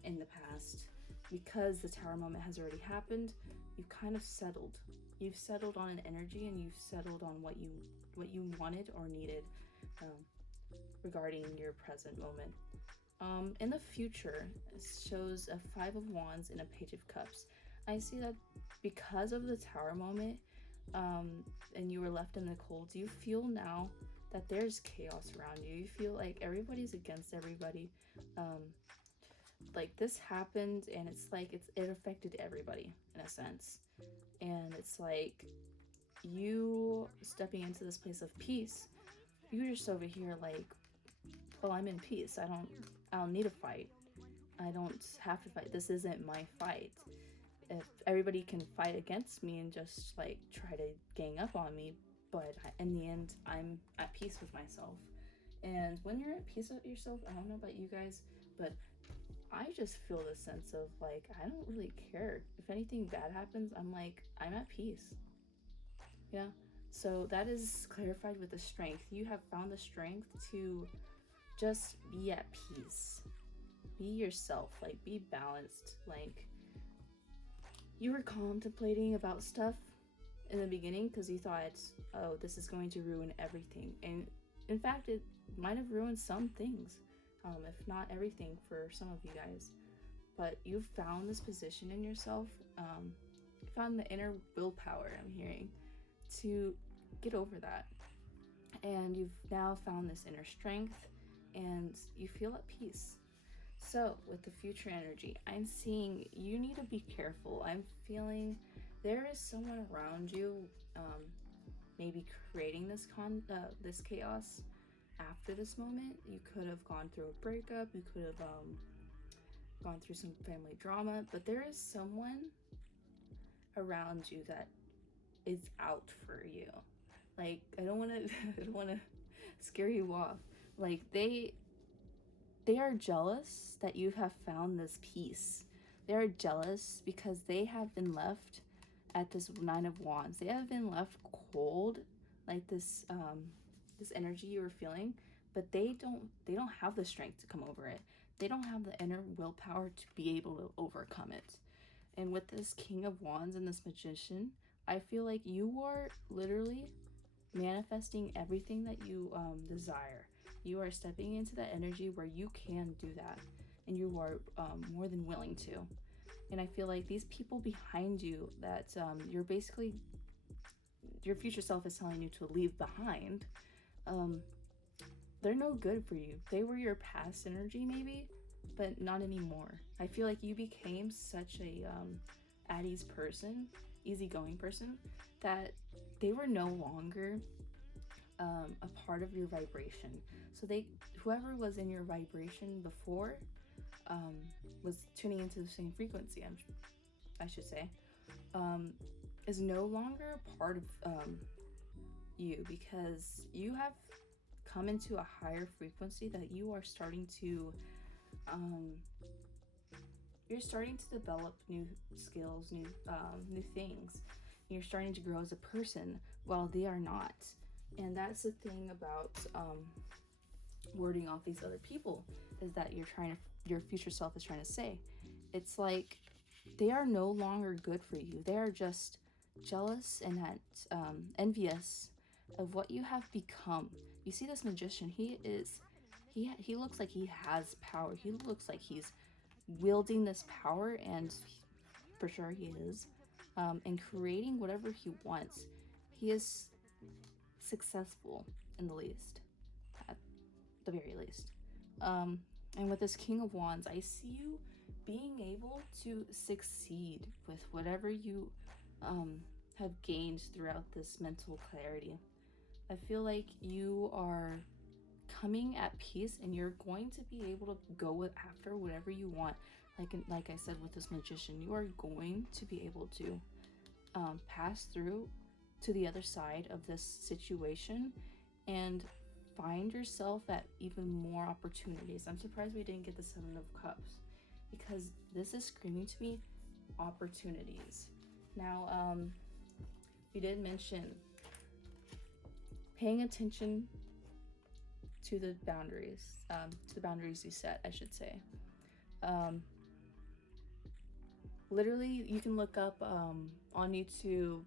in the past. Because the Tower moment has already happened, you've kind of settled. You've settled on an energy, and you've settled on what you wanted or needed regarding your present moment. In the future, it shows a 5 of Wands and a Page of Cups. I see that because of the Tower moment, and you were left in the cold, you feel now that there's chaos around you. You feel like everybody's against everybody. Like this happened, and it's like it affected everybody in a sense. And it's like you stepping into this place of peace. You're just over here like, well, I'm in peace. I don't need a fight. I don't have to fight. This isn't my fight. If everybody can fight against me and just like try to gang up on me, but in the end, I'm at peace with myself. And when you're at peace with yourself, I don't know about you guys, but I just feel this sense of like, I don't really care. If anything bad happens, I'm like, I'm at peace. Yeah. So that is clarified with the strength. You have found the strength to just be at peace. Be yourself, like be balanced. Like you were contemplating about stuff in the beginning because you thought, oh, this is going to ruin everything. And in fact, it might have ruined some things, if not everything for some of you guys. But you've found this position in yourself, you found the inner willpower, I'm hearing, to get over that. And you've now found this inner strength, and you feel at peace. So with the future energy, I'm seeing you need to be careful. I'm feeling there is someone around you, maybe creating this chaos after this moment. You could have gone through a breakup. You could have gone through some family drama. But there is someone around you that is out for you. Like I don't want to scare you off. Like they are jealous that you have found this peace. They are jealous because they have been left at this 9 of Wands. They have been left cold, like this this energy you were feeling, but they don't have the strength to come over it. They don't have the inner willpower to be able to overcome it. And with this King of Wands and this Magician, I feel like you are literally manifesting everything that you desire. You are stepping into that energy where you can do that, and you are more than willing to. And I feel like these people behind you that you're basically your future self is telling you to leave behind, they're no good for you. They were your past energy maybe, but not anymore. I feel like you became such a at ease person, easygoing person, that they were no longer a part of your vibration. So whoever was in your vibration before was tuning into the same frequency, I should say, is no longer a part of you, because you have come into a higher frequency that you are starting to you're starting to develop new skills, new things. You're starting to grow as a person while they are not. And that's the thing about wording off these other people, is that your future self is trying to say. It's like they are no longer good for you. They are just jealous and envious of what you have become. You see this magician, he looks like he has power. He looks like he's wielding this power, and for sure he is, and creating whatever he wants. He is successful at the very least. And with this King of Wands, I see you being able to succeed with whatever you have gained throughout this mental clarity. I feel like you are coming at peace, and you're going to be able to go after whatever you want. Like I said with this magician, you are going to be able to pass through to the other side of this situation and find yourself at even more opportunities. I'm surprised we didn't get the Seven of Cups, because this is screaming to me opportunities. Now, you did mention paying attention to the boundaries you set, I should say. Literally, you can look up on YouTube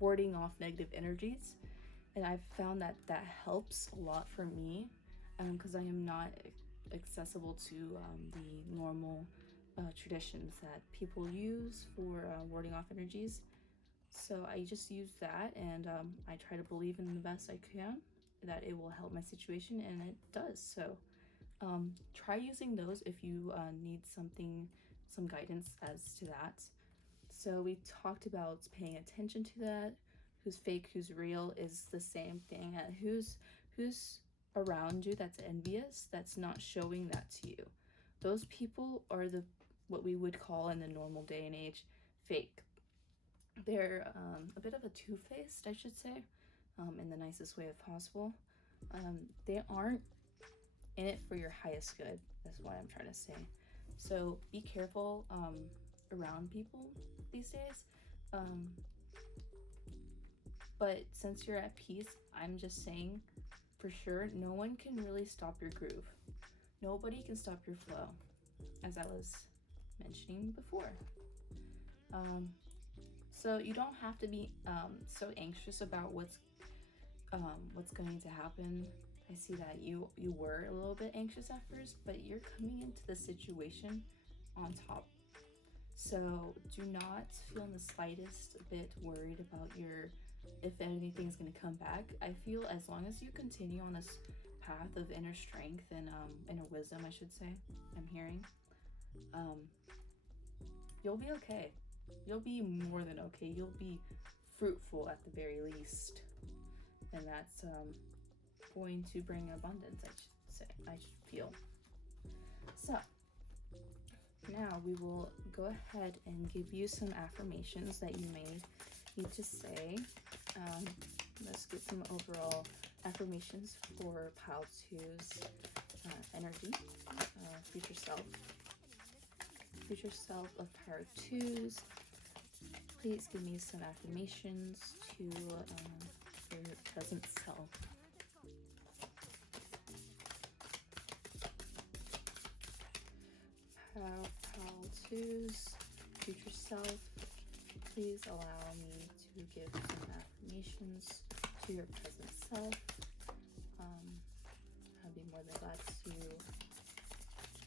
warding off negative energies, and I've found that helps a lot for me, because I am not accessible to the normal traditions that people use for warding off energies. So I just use that, and I try to believe in the best I can that it will help my situation, and it does. So try using those if you need some guidance as to that. So we talked about paying attention to that. Who's fake, who's real is the same thing. Who's around you that's envious, that's not showing that to you. Those people are what we would call in the normal day and age fake. They're a bit of a two-faced, I should say, in the nicest way possible. They aren't in it for your highest good. That's what I'm trying to say. So be careful around people these days. But since you're at peace, I'm just saying, for sure, no one can really stop your groove. Nobody can stop your flow, as I was mentioning before. So you don't have to be so anxious about what's going to happen. I see that you were a little bit anxious at first, but you're coming into the situation on top. So do not feel in the slightest bit worried about if anything's going to come back. I feel as long as you continue on this path of inner strength and inner wisdom, I should say, I'm hearing, you'll be okay. You'll be more than okay. You'll be fruitful at the very least. And that's going to bring abundance, I feel. So, now we will go ahead and give you some affirmations that you may need to say. Let's get some overall affirmations for Pile 2's energy, future self. Future self of Pile 2's, please give me some affirmations for your present self. Pile 2's future self, please allow me to give some affirmations to your present self. I'd be more than glad to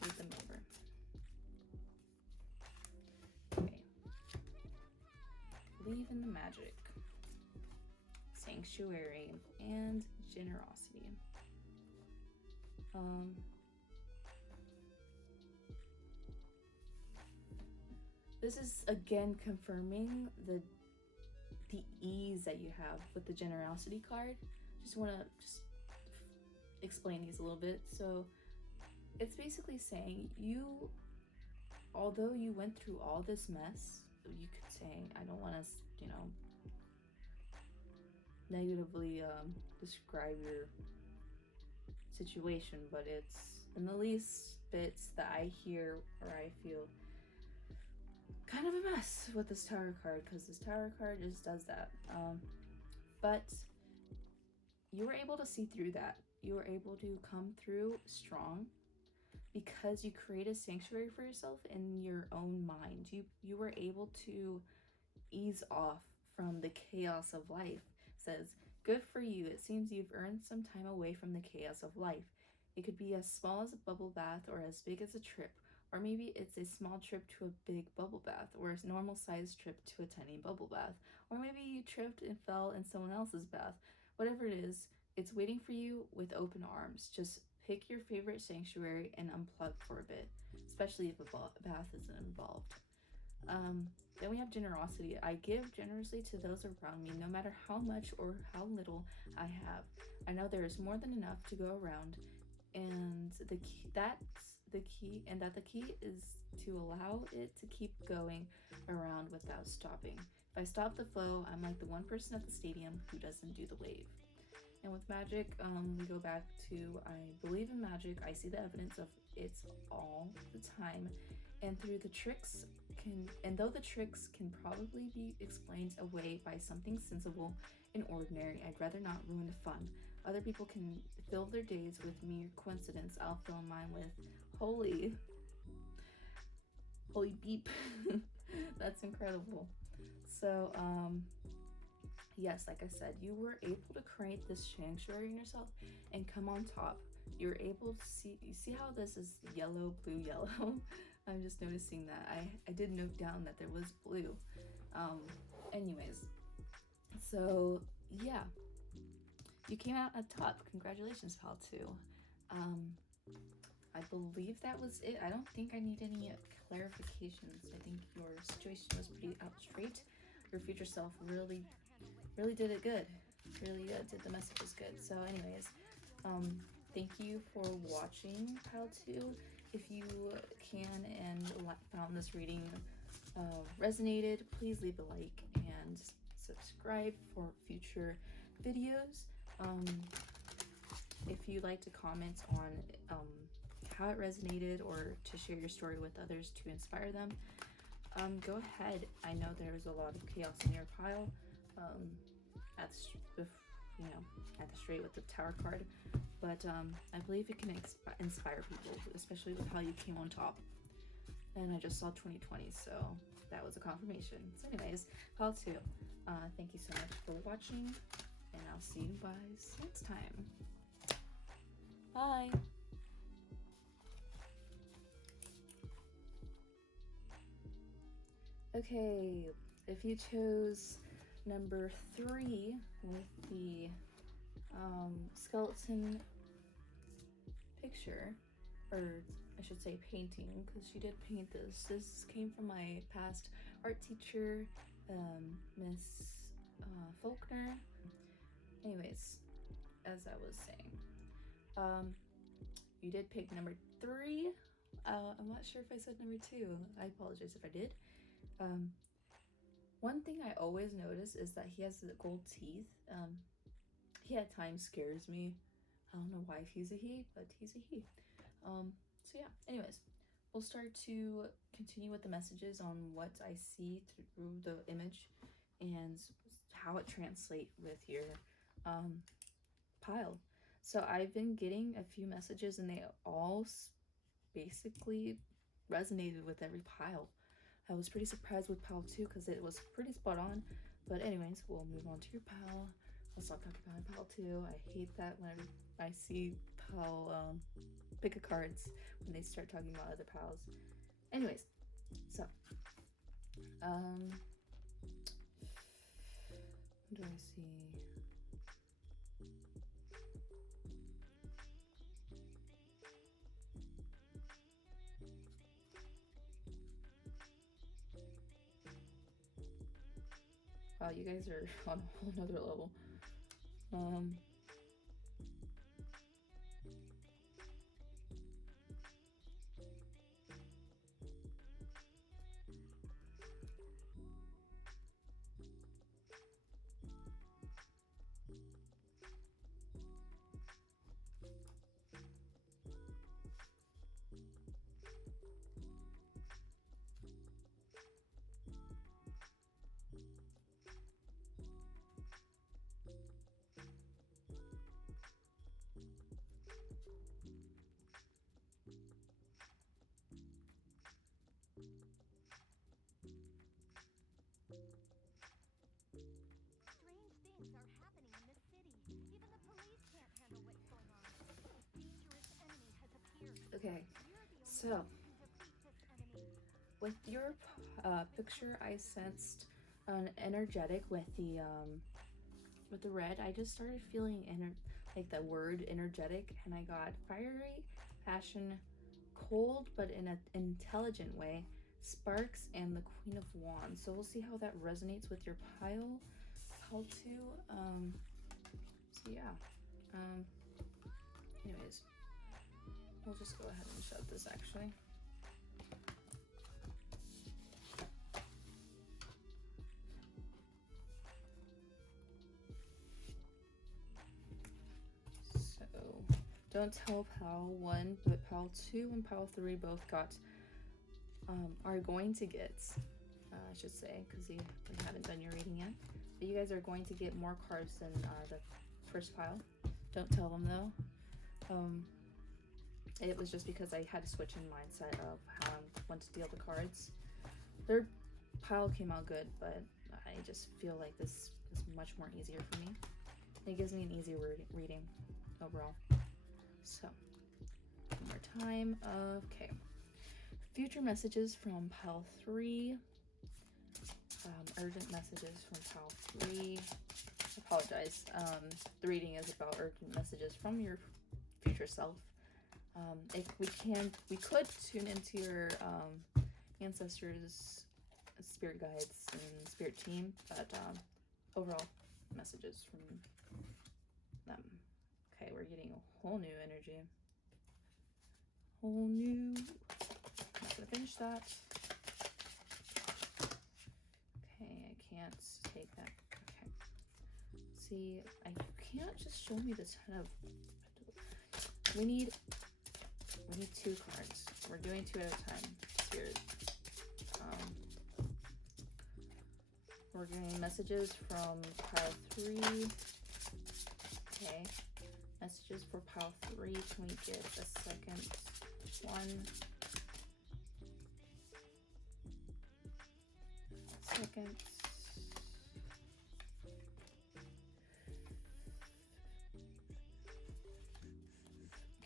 read them over. Okay. Believe in the magic. sanctuary, and generosity. This is again confirming the ease that you have with the generosity card. Just want to explain these a little bit. So it's basically saying you, although you went through all this mess, you could say, I don't want to, negatively describe your situation, but it's in the least bits that I hear or I feel kind of a mess with this Tower card, because this Tower card just does that. But you were able to see through that. You were able to come through strong because you created sanctuary for yourself in your own mind. You were able to ease off from the chaos of life. It says, good for you. It seems you've earned some time away from the chaos of life. It could be as small as a bubble bath or as big as a trip. Or maybe it's a small trip to a big bubble bath, or a normal sized trip to a tiny bubble bath. Or maybe you tripped and fell in someone else's bath. Whatever it is, it's waiting for you with open arms. Just pick your favorite sanctuary and unplug for a bit, especially if a bath isn't involved. Then we have generosity. I give generously to those around me, no matter how much or how little I have. I know there is more than enough to go around, and the key is to allow it to keep going around without stopping. If I stop the flow, I'm like the one person at the stadium who doesn't do the wave. And with magic, we go back to, I believe in magic. I see the evidence of it's all the time. And though the tricks can probably be explained away by something sensible and ordinary, I'd rather not ruin the fun. Other people can fill their days with mere coincidence. I'll fill mine with holy beep. That's incredible. So, yes, like I said, you were able to create this sanctuary in yourself and come on top. You're able to see how this is yellow, blue, yellow. I'm just noticing that. I did note down that there was blue. Anyways, so yeah, you came out on top. Congratulations, pal 2. I believe that was it. I don't think I need any clarifications. I think your situation was pretty out straight. Your future self really did it good. Really did the messages good. So anyways, thank you for watching, pal 2. If you can and found this reading resonated, please leave a like and subscribe for future videos. If you'd like to comment on how it resonated or to share your story with others to inspire them, go ahead. I know there's a lot of chaos in your pile at the straight with the Tower card, but I believe it can inspire people, especially with how you came on top. And I just saw 2020, so that was a confirmation. So anyways, pile 2, thank you so much for watching, and I'll see you guys next time. Bye. Okay, if you chose number 3 with the skeleton picture, or I should say painting, because she did paint this. This came from my past art teacher, Miss Faulkner. Anyways, as I was saying, you did pick number 3. I'm not sure if I said number 2. I apologize if I did. One thing I always notice is that he has the gold teeth. He at times scares me. I don't know why if he's a he, but he's a he. So yeah, anyways, we'll start to continue with the messages on what I see through the image and how it translates with your pile. So I've been getting a few messages and they all basically resonated with every pile. I was pretty surprised with pile 2 because it was pretty spot on. But anyways, we'll move on to your pile. Let's not talk about pile 2. I hate that whenever I see pile pick-a-cards when they start talking about other piles. Anyways, so what do I see? Wow, you guys are on a whole nother level. Okay, so with your picture, I sensed an energetic with the red. I just started feeling like the word energetic, and I got fiery, passion, cold, but in an intelligent way, sparks, and the Queen of Wands. So we'll see how that resonates with your pile 2. So yeah. Anyways, we'll just go ahead and shut this actually. So don't tell pile 1, but pile 2 and pile 3 both got are going to get, I should say, because you haven't done your reading yet, but you guys are going to get more cards than the first pile. Don't tell them though. It was just because I had to switch in mindset of how I want to deal the cards. Third pile came out good, but I just feel like this is much more easier for me. It gives me an easier reading overall. So, one more time. Okay. Future messages from pile 3. Urgent messages from pile 3. I apologize. The reading is about urgent messages from your future self. If we could tune into your ancestors, spirit guides, and spirit team, but overall messages from them. Okay, we're getting a whole new energy. Whole new. I'm not gonna finish that. Okay, I can't take that. Okay. See, you can't just show me this kind of. We need 2 cards. We're doing 2 at a time. Spirit. We're getting messages from pile 3. Okay. Messages for pile 3. Can we get a second one? Second.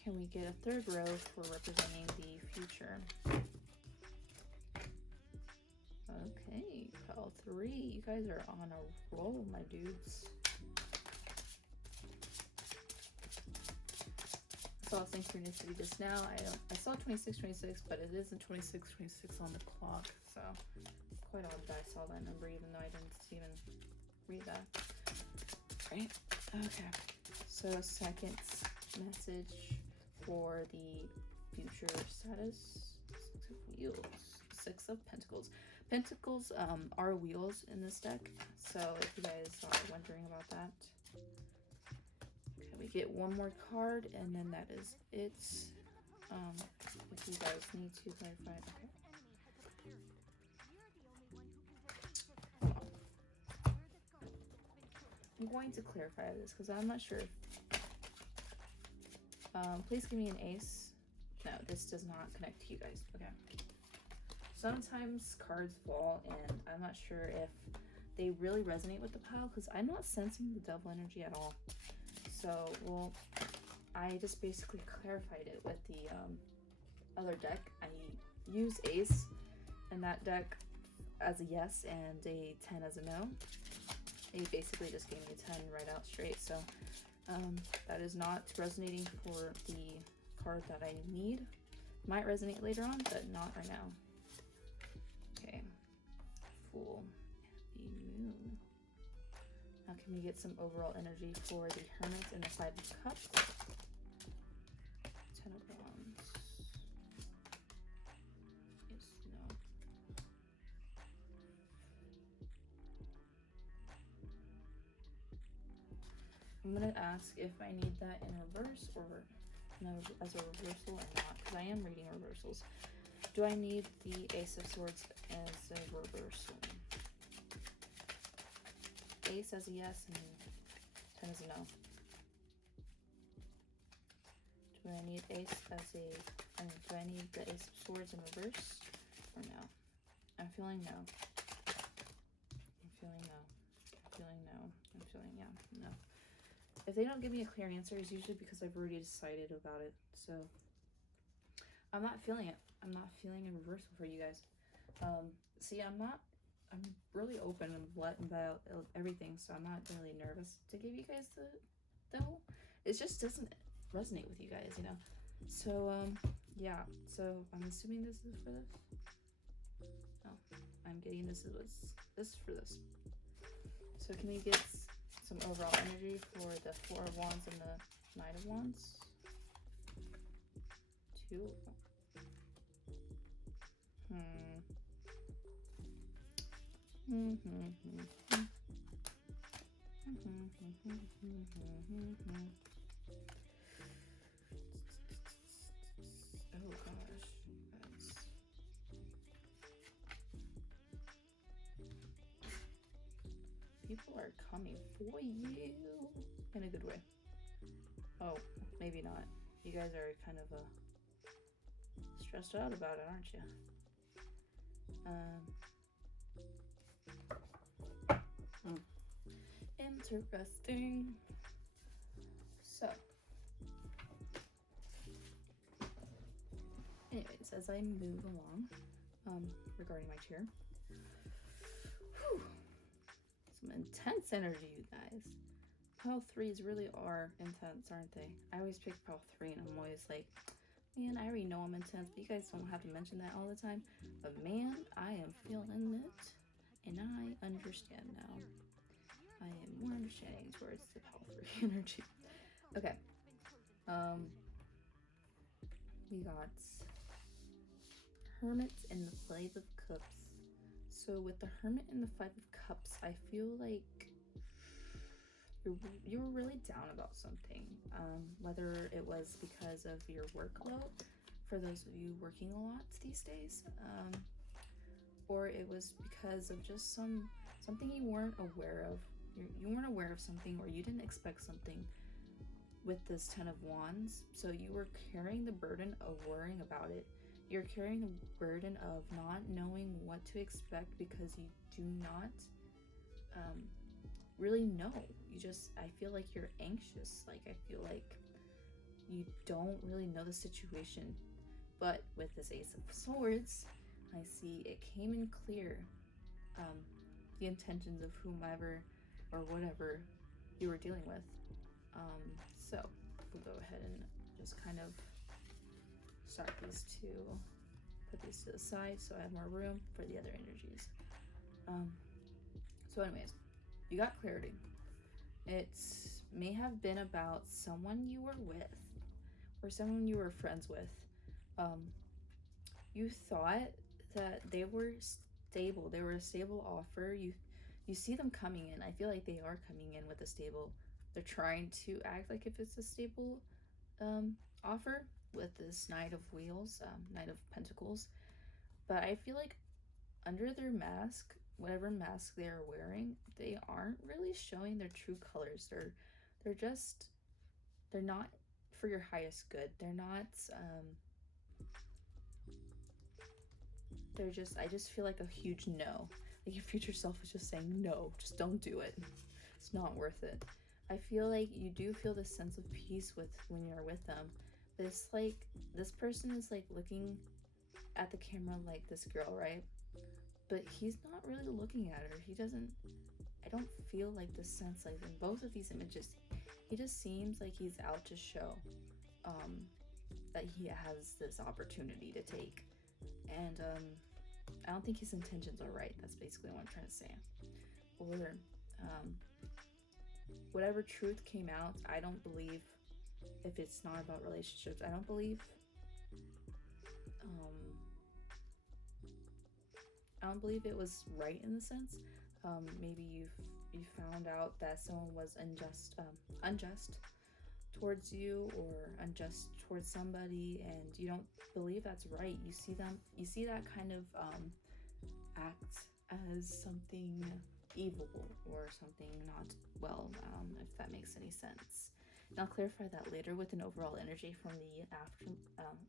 Can we get a third row for representing the future? Okay, pile 3. You guys are on a roll, my dudes. I saw synchronicity just now. I saw 2626, but it isn't 2626 on the clock, so quite odd that I saw that number even though I didn't even read that. Right? Okay. So second message for the future status. 6 of Wheels. 6 of Pentacles. Pentacles are wheels in this deck, so if you guys are wondering about that. Okay, we get one more card, and then that is it. If you guys need to clarify, okay. I'm going to clarify this because I'm not sure. Please give me an ace. No, this does not connect to you guys. Okay. Sometimes cards fall, and I'm not sure if they really resonate with the pile because I'm not sensing the devil energy at all. So, well, I just basically clarified it with the other deck. I use ace in that deck as a yes and a 10 as a no. It basically just gave me a 10 right out straight. So that is not resonating for the card that I need. Might resonate later on, but not right now. Okay. Fool. The moon. Can we get some overall energy for the Hermit and the Five of Cups? Ten of Wands. Yes, no. I'm going to ask if I need that in reverse or no, as a reversal or not, because I am reading reversals. Do I need the Ace of Swords as a reversal? Ace as a yes and 10 as a no. Do I need Ace as a, do I need the Ace of Swords in reverse or no? I'm feeling no. I'm feeling no. I'm feeling no. I'm feeling yeah, no. If they don't give me a clear answer, it's usually because I've already decided about it. So I'm not feeling it. I'm not feeling a reversal for you guys. See, I'm really open about everything, so I'm not really nervous to give you guys the whole. It just doesn't resonate with you guys, you know. So yeah. So I'm assuming this is for this. No, I'm getting this is for this. So can we get some overall energy for the Four of Wands and the Knight of Wands? Two of them. Oh gosh, guys. People are coming for you in a good way. Oh, maybe not. You guys are kind of stressed out about it, aren't you? Interesting. So, anyways, as I move along, regarding my chair, some intense energy, you guys. Pile 3s really are intense, aren't they? I always pick pile 3 and I'm always like, man, I already know I'm intense, but you guys don't have to mention that all the time. But man, I am feeling it, and I understand now. I am more understanding towards the pile 3 energy. Okay. We got Hermit and the Five of Cups. So with the Hermit and the Five of Cups, I feel like you were really down about something, whether it was because of your workload, for those of you working a lot these days, or it was because of just something you weren't aware of. You weren't aware of something, or you didn't expect something with this Ten of Wands, so you were carrying the burden of worrying about it. You're carrying the burden of not knowing what to expect because you do not really know. I feel like you're anxious. Like, I feel like you don't really know the situation. But with this Ace of Swords, I see it came in clear, the intentions of whomever or whatever you were dealing with. So we'll go ahead and just kind of start these two, put these to the side so I have more room for the other energies. So anyways, you got clarity. It may have been about someone you were with or someone you were friends with. You thought that they were stable. They were a stable offer. You see them coming in. I feel like they are coming in with a stable. They're trying to act like if it's a stable offer with this Knight of Wheels, Knight of Pentacles. But I feel like under their mask, whatever mask they are wearing, they aren't really showing their true colors. They're not for your highest good. They're not, I just feel like a huge no. Like your future self is just saying, no, just don't do it. It's not worth it. I feel like you do feel this sense of peace when you're with them. But it's like, this person is like looking at the camera like this girl, right? But he's not really looking at her. I don't feel like this sense, like in both of these images, he just seems like he's out to show that he has this opportunity to take. And I don't think his intentions are right. That's basically what I'm trying to say. Or whatever truth came out, I don't believe, if it's not about relationships, I don't believe it was right in the sense. Maybe you found out that someone was unjust towards you, or unjust towards somebody, and you don't believe that's right. You see that kind of act as something evil or something not well, if that makes any sense. And I'll clarify that later with an overall energy from the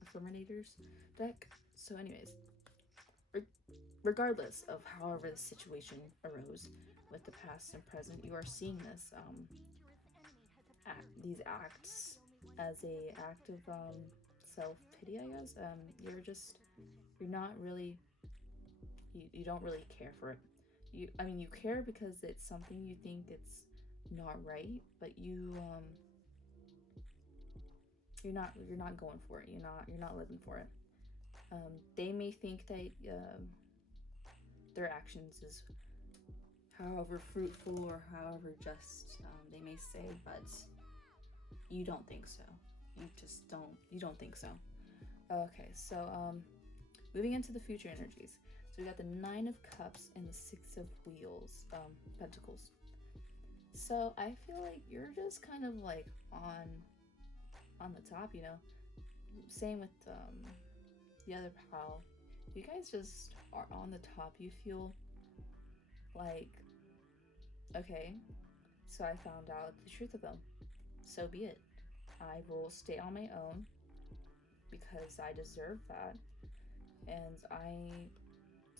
Affirmators deck. So anyways, regardless of however the situation arose with the past and present, you are seeing this these acts as a act of self-pity, I guess. You're not really, you don't really care for it. You care because it's something you think it's not right, but you're not going for it. You're not living for it. They may think that their actions is however fruitful or however just, they may say, but you don't think so. You don't think so. Okay, so moving into the future energies. So we got the 9 of Cups and the 6 of Pentacles. So I feel like you're just kind of like on the top, Same with the other pal. You guys just are on the top. You feel like, okay, so I found out the truth of them. So be it. I will stay on my own because I deserve that, and I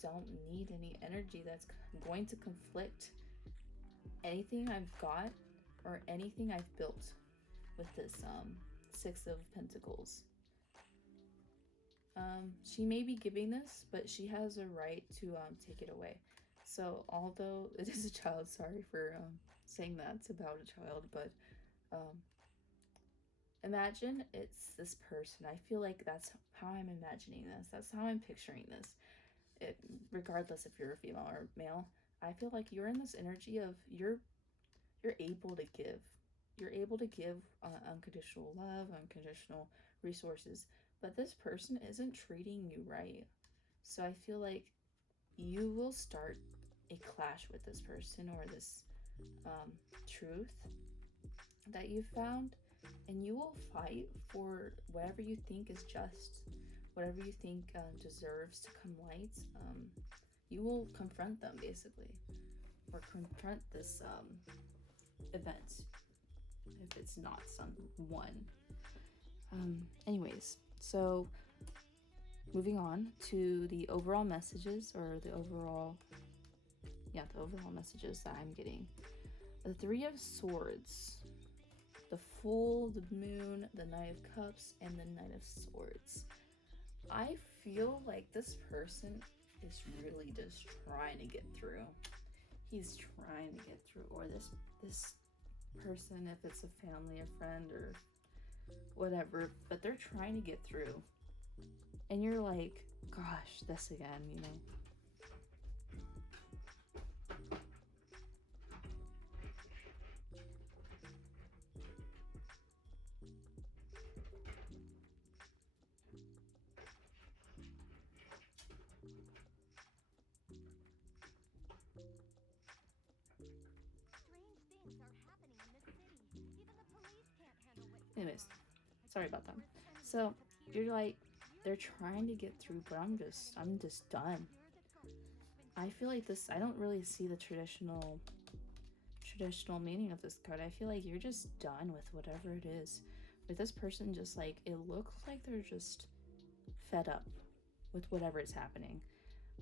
don't need any energy that's going to conflict anything I've got or anything I've built with this 6 of Pentacles. She may be giving this, but she has a right to take it away. So although it is a child, sorry for saying that's about a child, but imagine it's this person. I feel like that's how I'm imagining this. That's how I'm picturing this. Regardless if you're a female or male, I feel like you're in this energy of you're able to give. You're able to give unconditional love, unconditional resources, but this person isn't treating you right. So I feel like you will start a clash with this person or this truth that you found, and you will fight for whatever you think is just, whatever you think deserves to come light. You will confront them, basically, or confront this event if it's not someone. Anyways, so moving on to the overall messages, or the overall messages that I'm getting. The 3 of Swords, the Fool, the Moon, the Knight of Cups, and the Knight of Swords. I feel like this person is really just trying to get through. He's trying to get through, or this person, if it's a family, a friend, or whatever, but they're trying to get through. And you're like, gosh, this again, Anyways, sorry about that. So you're like, they're trying to get through, but I'm just done. I feel like this, I don't really see the traditional meaning of this card. I feel like you're just done with whatever it is. With this person, just like, it looks like they're just fed up with whatever is happening.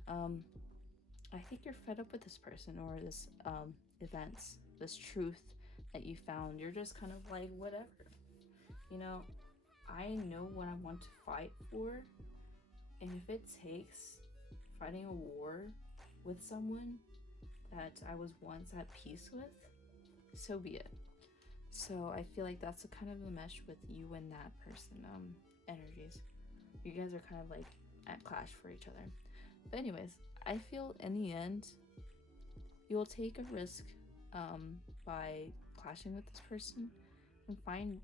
I think you're fed up with this person, or this events, this truth that you found. You're just kind of like, whatever. I know what I want to fight for, and if it takes fighting a war with someone that I was once at peace with, so be it. So I feel like that's a kind of the mesh with you and that person energies. You guys are kind of like at clash for each other. But anyways, I feel in the end, you will take a risk by clashing with this person, and find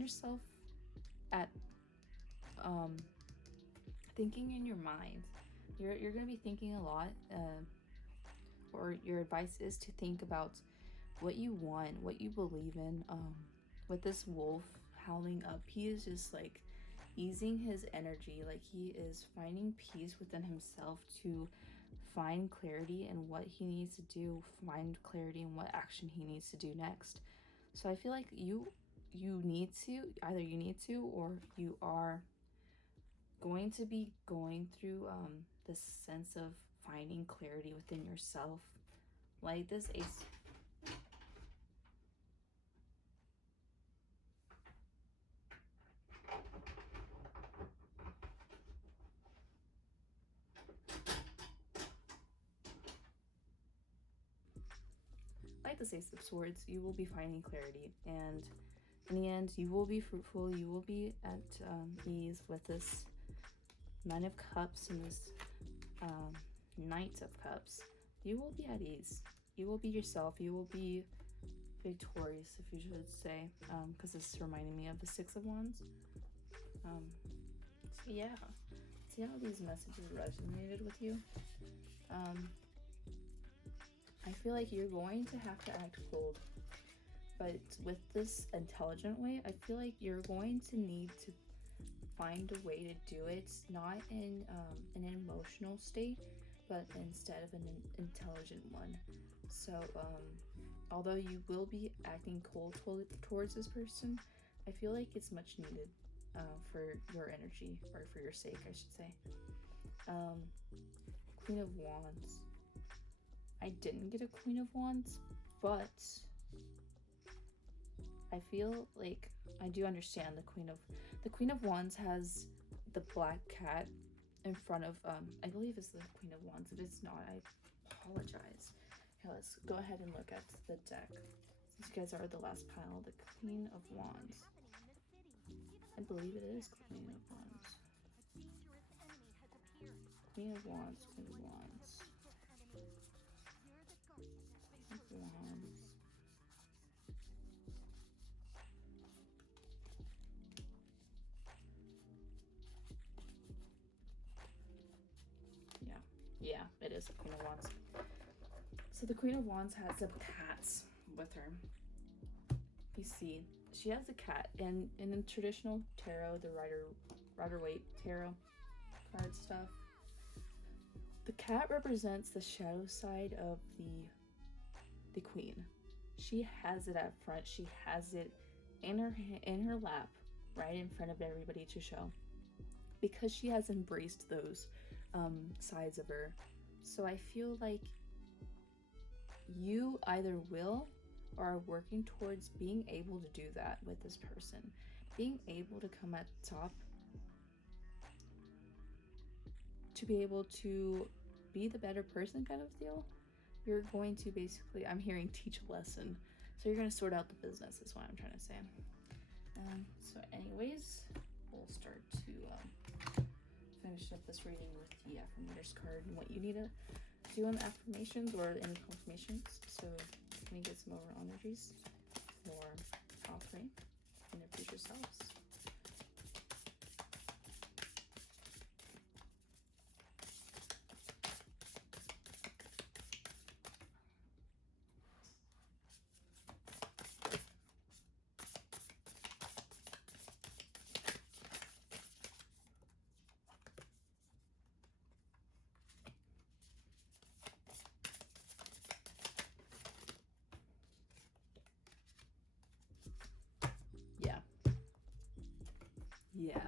yourself at thinking in your mind. You're gonna be thinking a lot, or your advice is to think about what you want, what you believe in. With this wolf howling up, he is just like easing his energy, like he is finding peace within himself to find clarity in what he needs to do, find clarity in what action he needs to do next. So I feel like you need to, either you need to, or you are going to be going through this sense of finding clarity within yourself. Like this ace, like this Ace of Swords, you will be finding clarity, and in the end, you will be fruitful. You will be at ease with this Nine of Cups and this Knight of Cups. You will be at ease. You will be yourself. You will be victorious, if you should say, because this is reminding me of the Six of Wands. So yeah, see how these messages resonated with you? I feel like you're going to have to act cold, but with this intelligent way, I feel like you're going to need to find a way to do it, not in an emotional state, but instead of an intelligent one. So although you will be acting cold towards this person, I feel like it's much needed for your energy, or for your sake, I should say. Queen of Wands. I didn't get a Queen of Wands, but I feel like I do understand the Queen of Wands has the black cat in front of I believe it's the Queen of Wands. If it's not, I apologize. Okay, let's go ahead and look at the deck. Since you guys are the last pile, the Queen of Wands. I believe it is Queen of Wands. Queen of Wands, Queen of Wands. Wands. Yeah, it is the Queen of Wands. So the Queen of Wands has the cats with her. You see, she has a cat, and in the traditional tarot, the Rider-Waite tarot card stuff, the cat represents the shadow side of the queen. She has it up front. She has it in her lap, right in front of everybody to show, because she has embraced those sides of her. So I feel like you either will or are working towards being able to do that with this person, being able to come at the top, to be able to be the better person kind of deal. You're going to basically, I'm hearing, teach a lesson. So you're going to sort out the business is what I'm trying to say. So anyways, we'll start to finish up this reading with the affirmators card and what you need to do on the affirmations, or any confirmations. So can you get some overall energies for all three and their future selves? Yeah.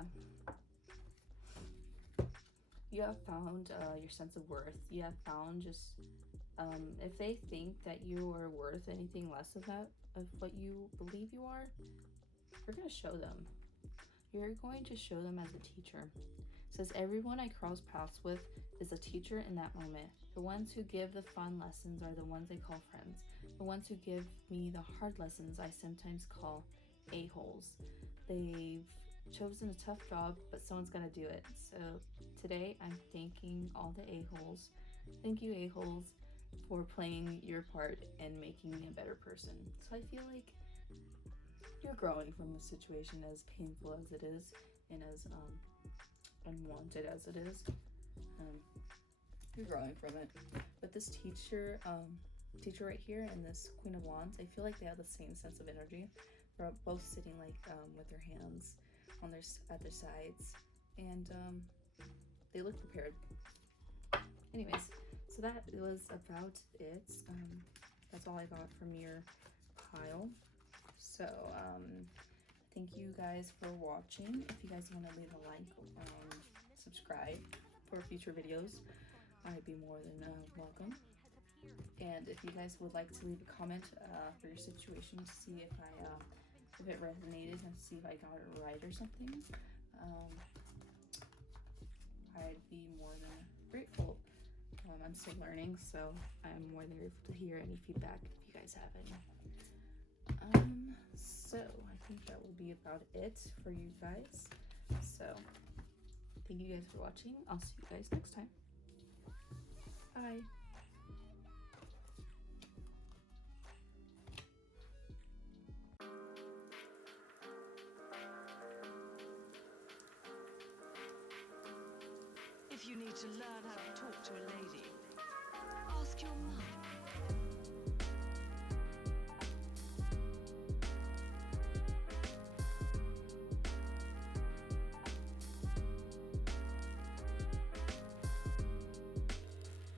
You have found your sense of worth. You have found just, if they think that you are worth anything less of that, of what you believe you are, you're going to show them. You're going to show them as a teacher. It says, everyone I cross paths with is a teacher in that moment. The ones who give the fun lessons are the ones I call friends. The ones who give me the hard lessons I sometimes call a-holes. They've chosen a tough job, but someone's gonna do it. So today I'm thanking all the a-holes. Thank you, a-holes. for playing your part and making me a better person. So I feel like you're growing from the situation, as painful as it is and as unwanted as it is. You're growing from it. But this teacher right here and this Queen of Wands, I feel like they have the same sense of energy. They're both sitting like with their hands on at their sides, and they look prepared. Anyways, so that was about it. That's all I got from your pile. So thank you guys for watching. If you guys want to leave a like, subscribe for future videos, I'd be more than welcome. And if you guys would like to leave a comment for your situation to see if it resonated and see if I got it right or something, I'd be more than grateful. I'm still learning, so I'm more than grateful to hear any feedback if you guys have any. So I think that will be about it for you guys. So thank you guys for watching. I'll see you guys next time. Bye. If you need to learn how to talk to a lady,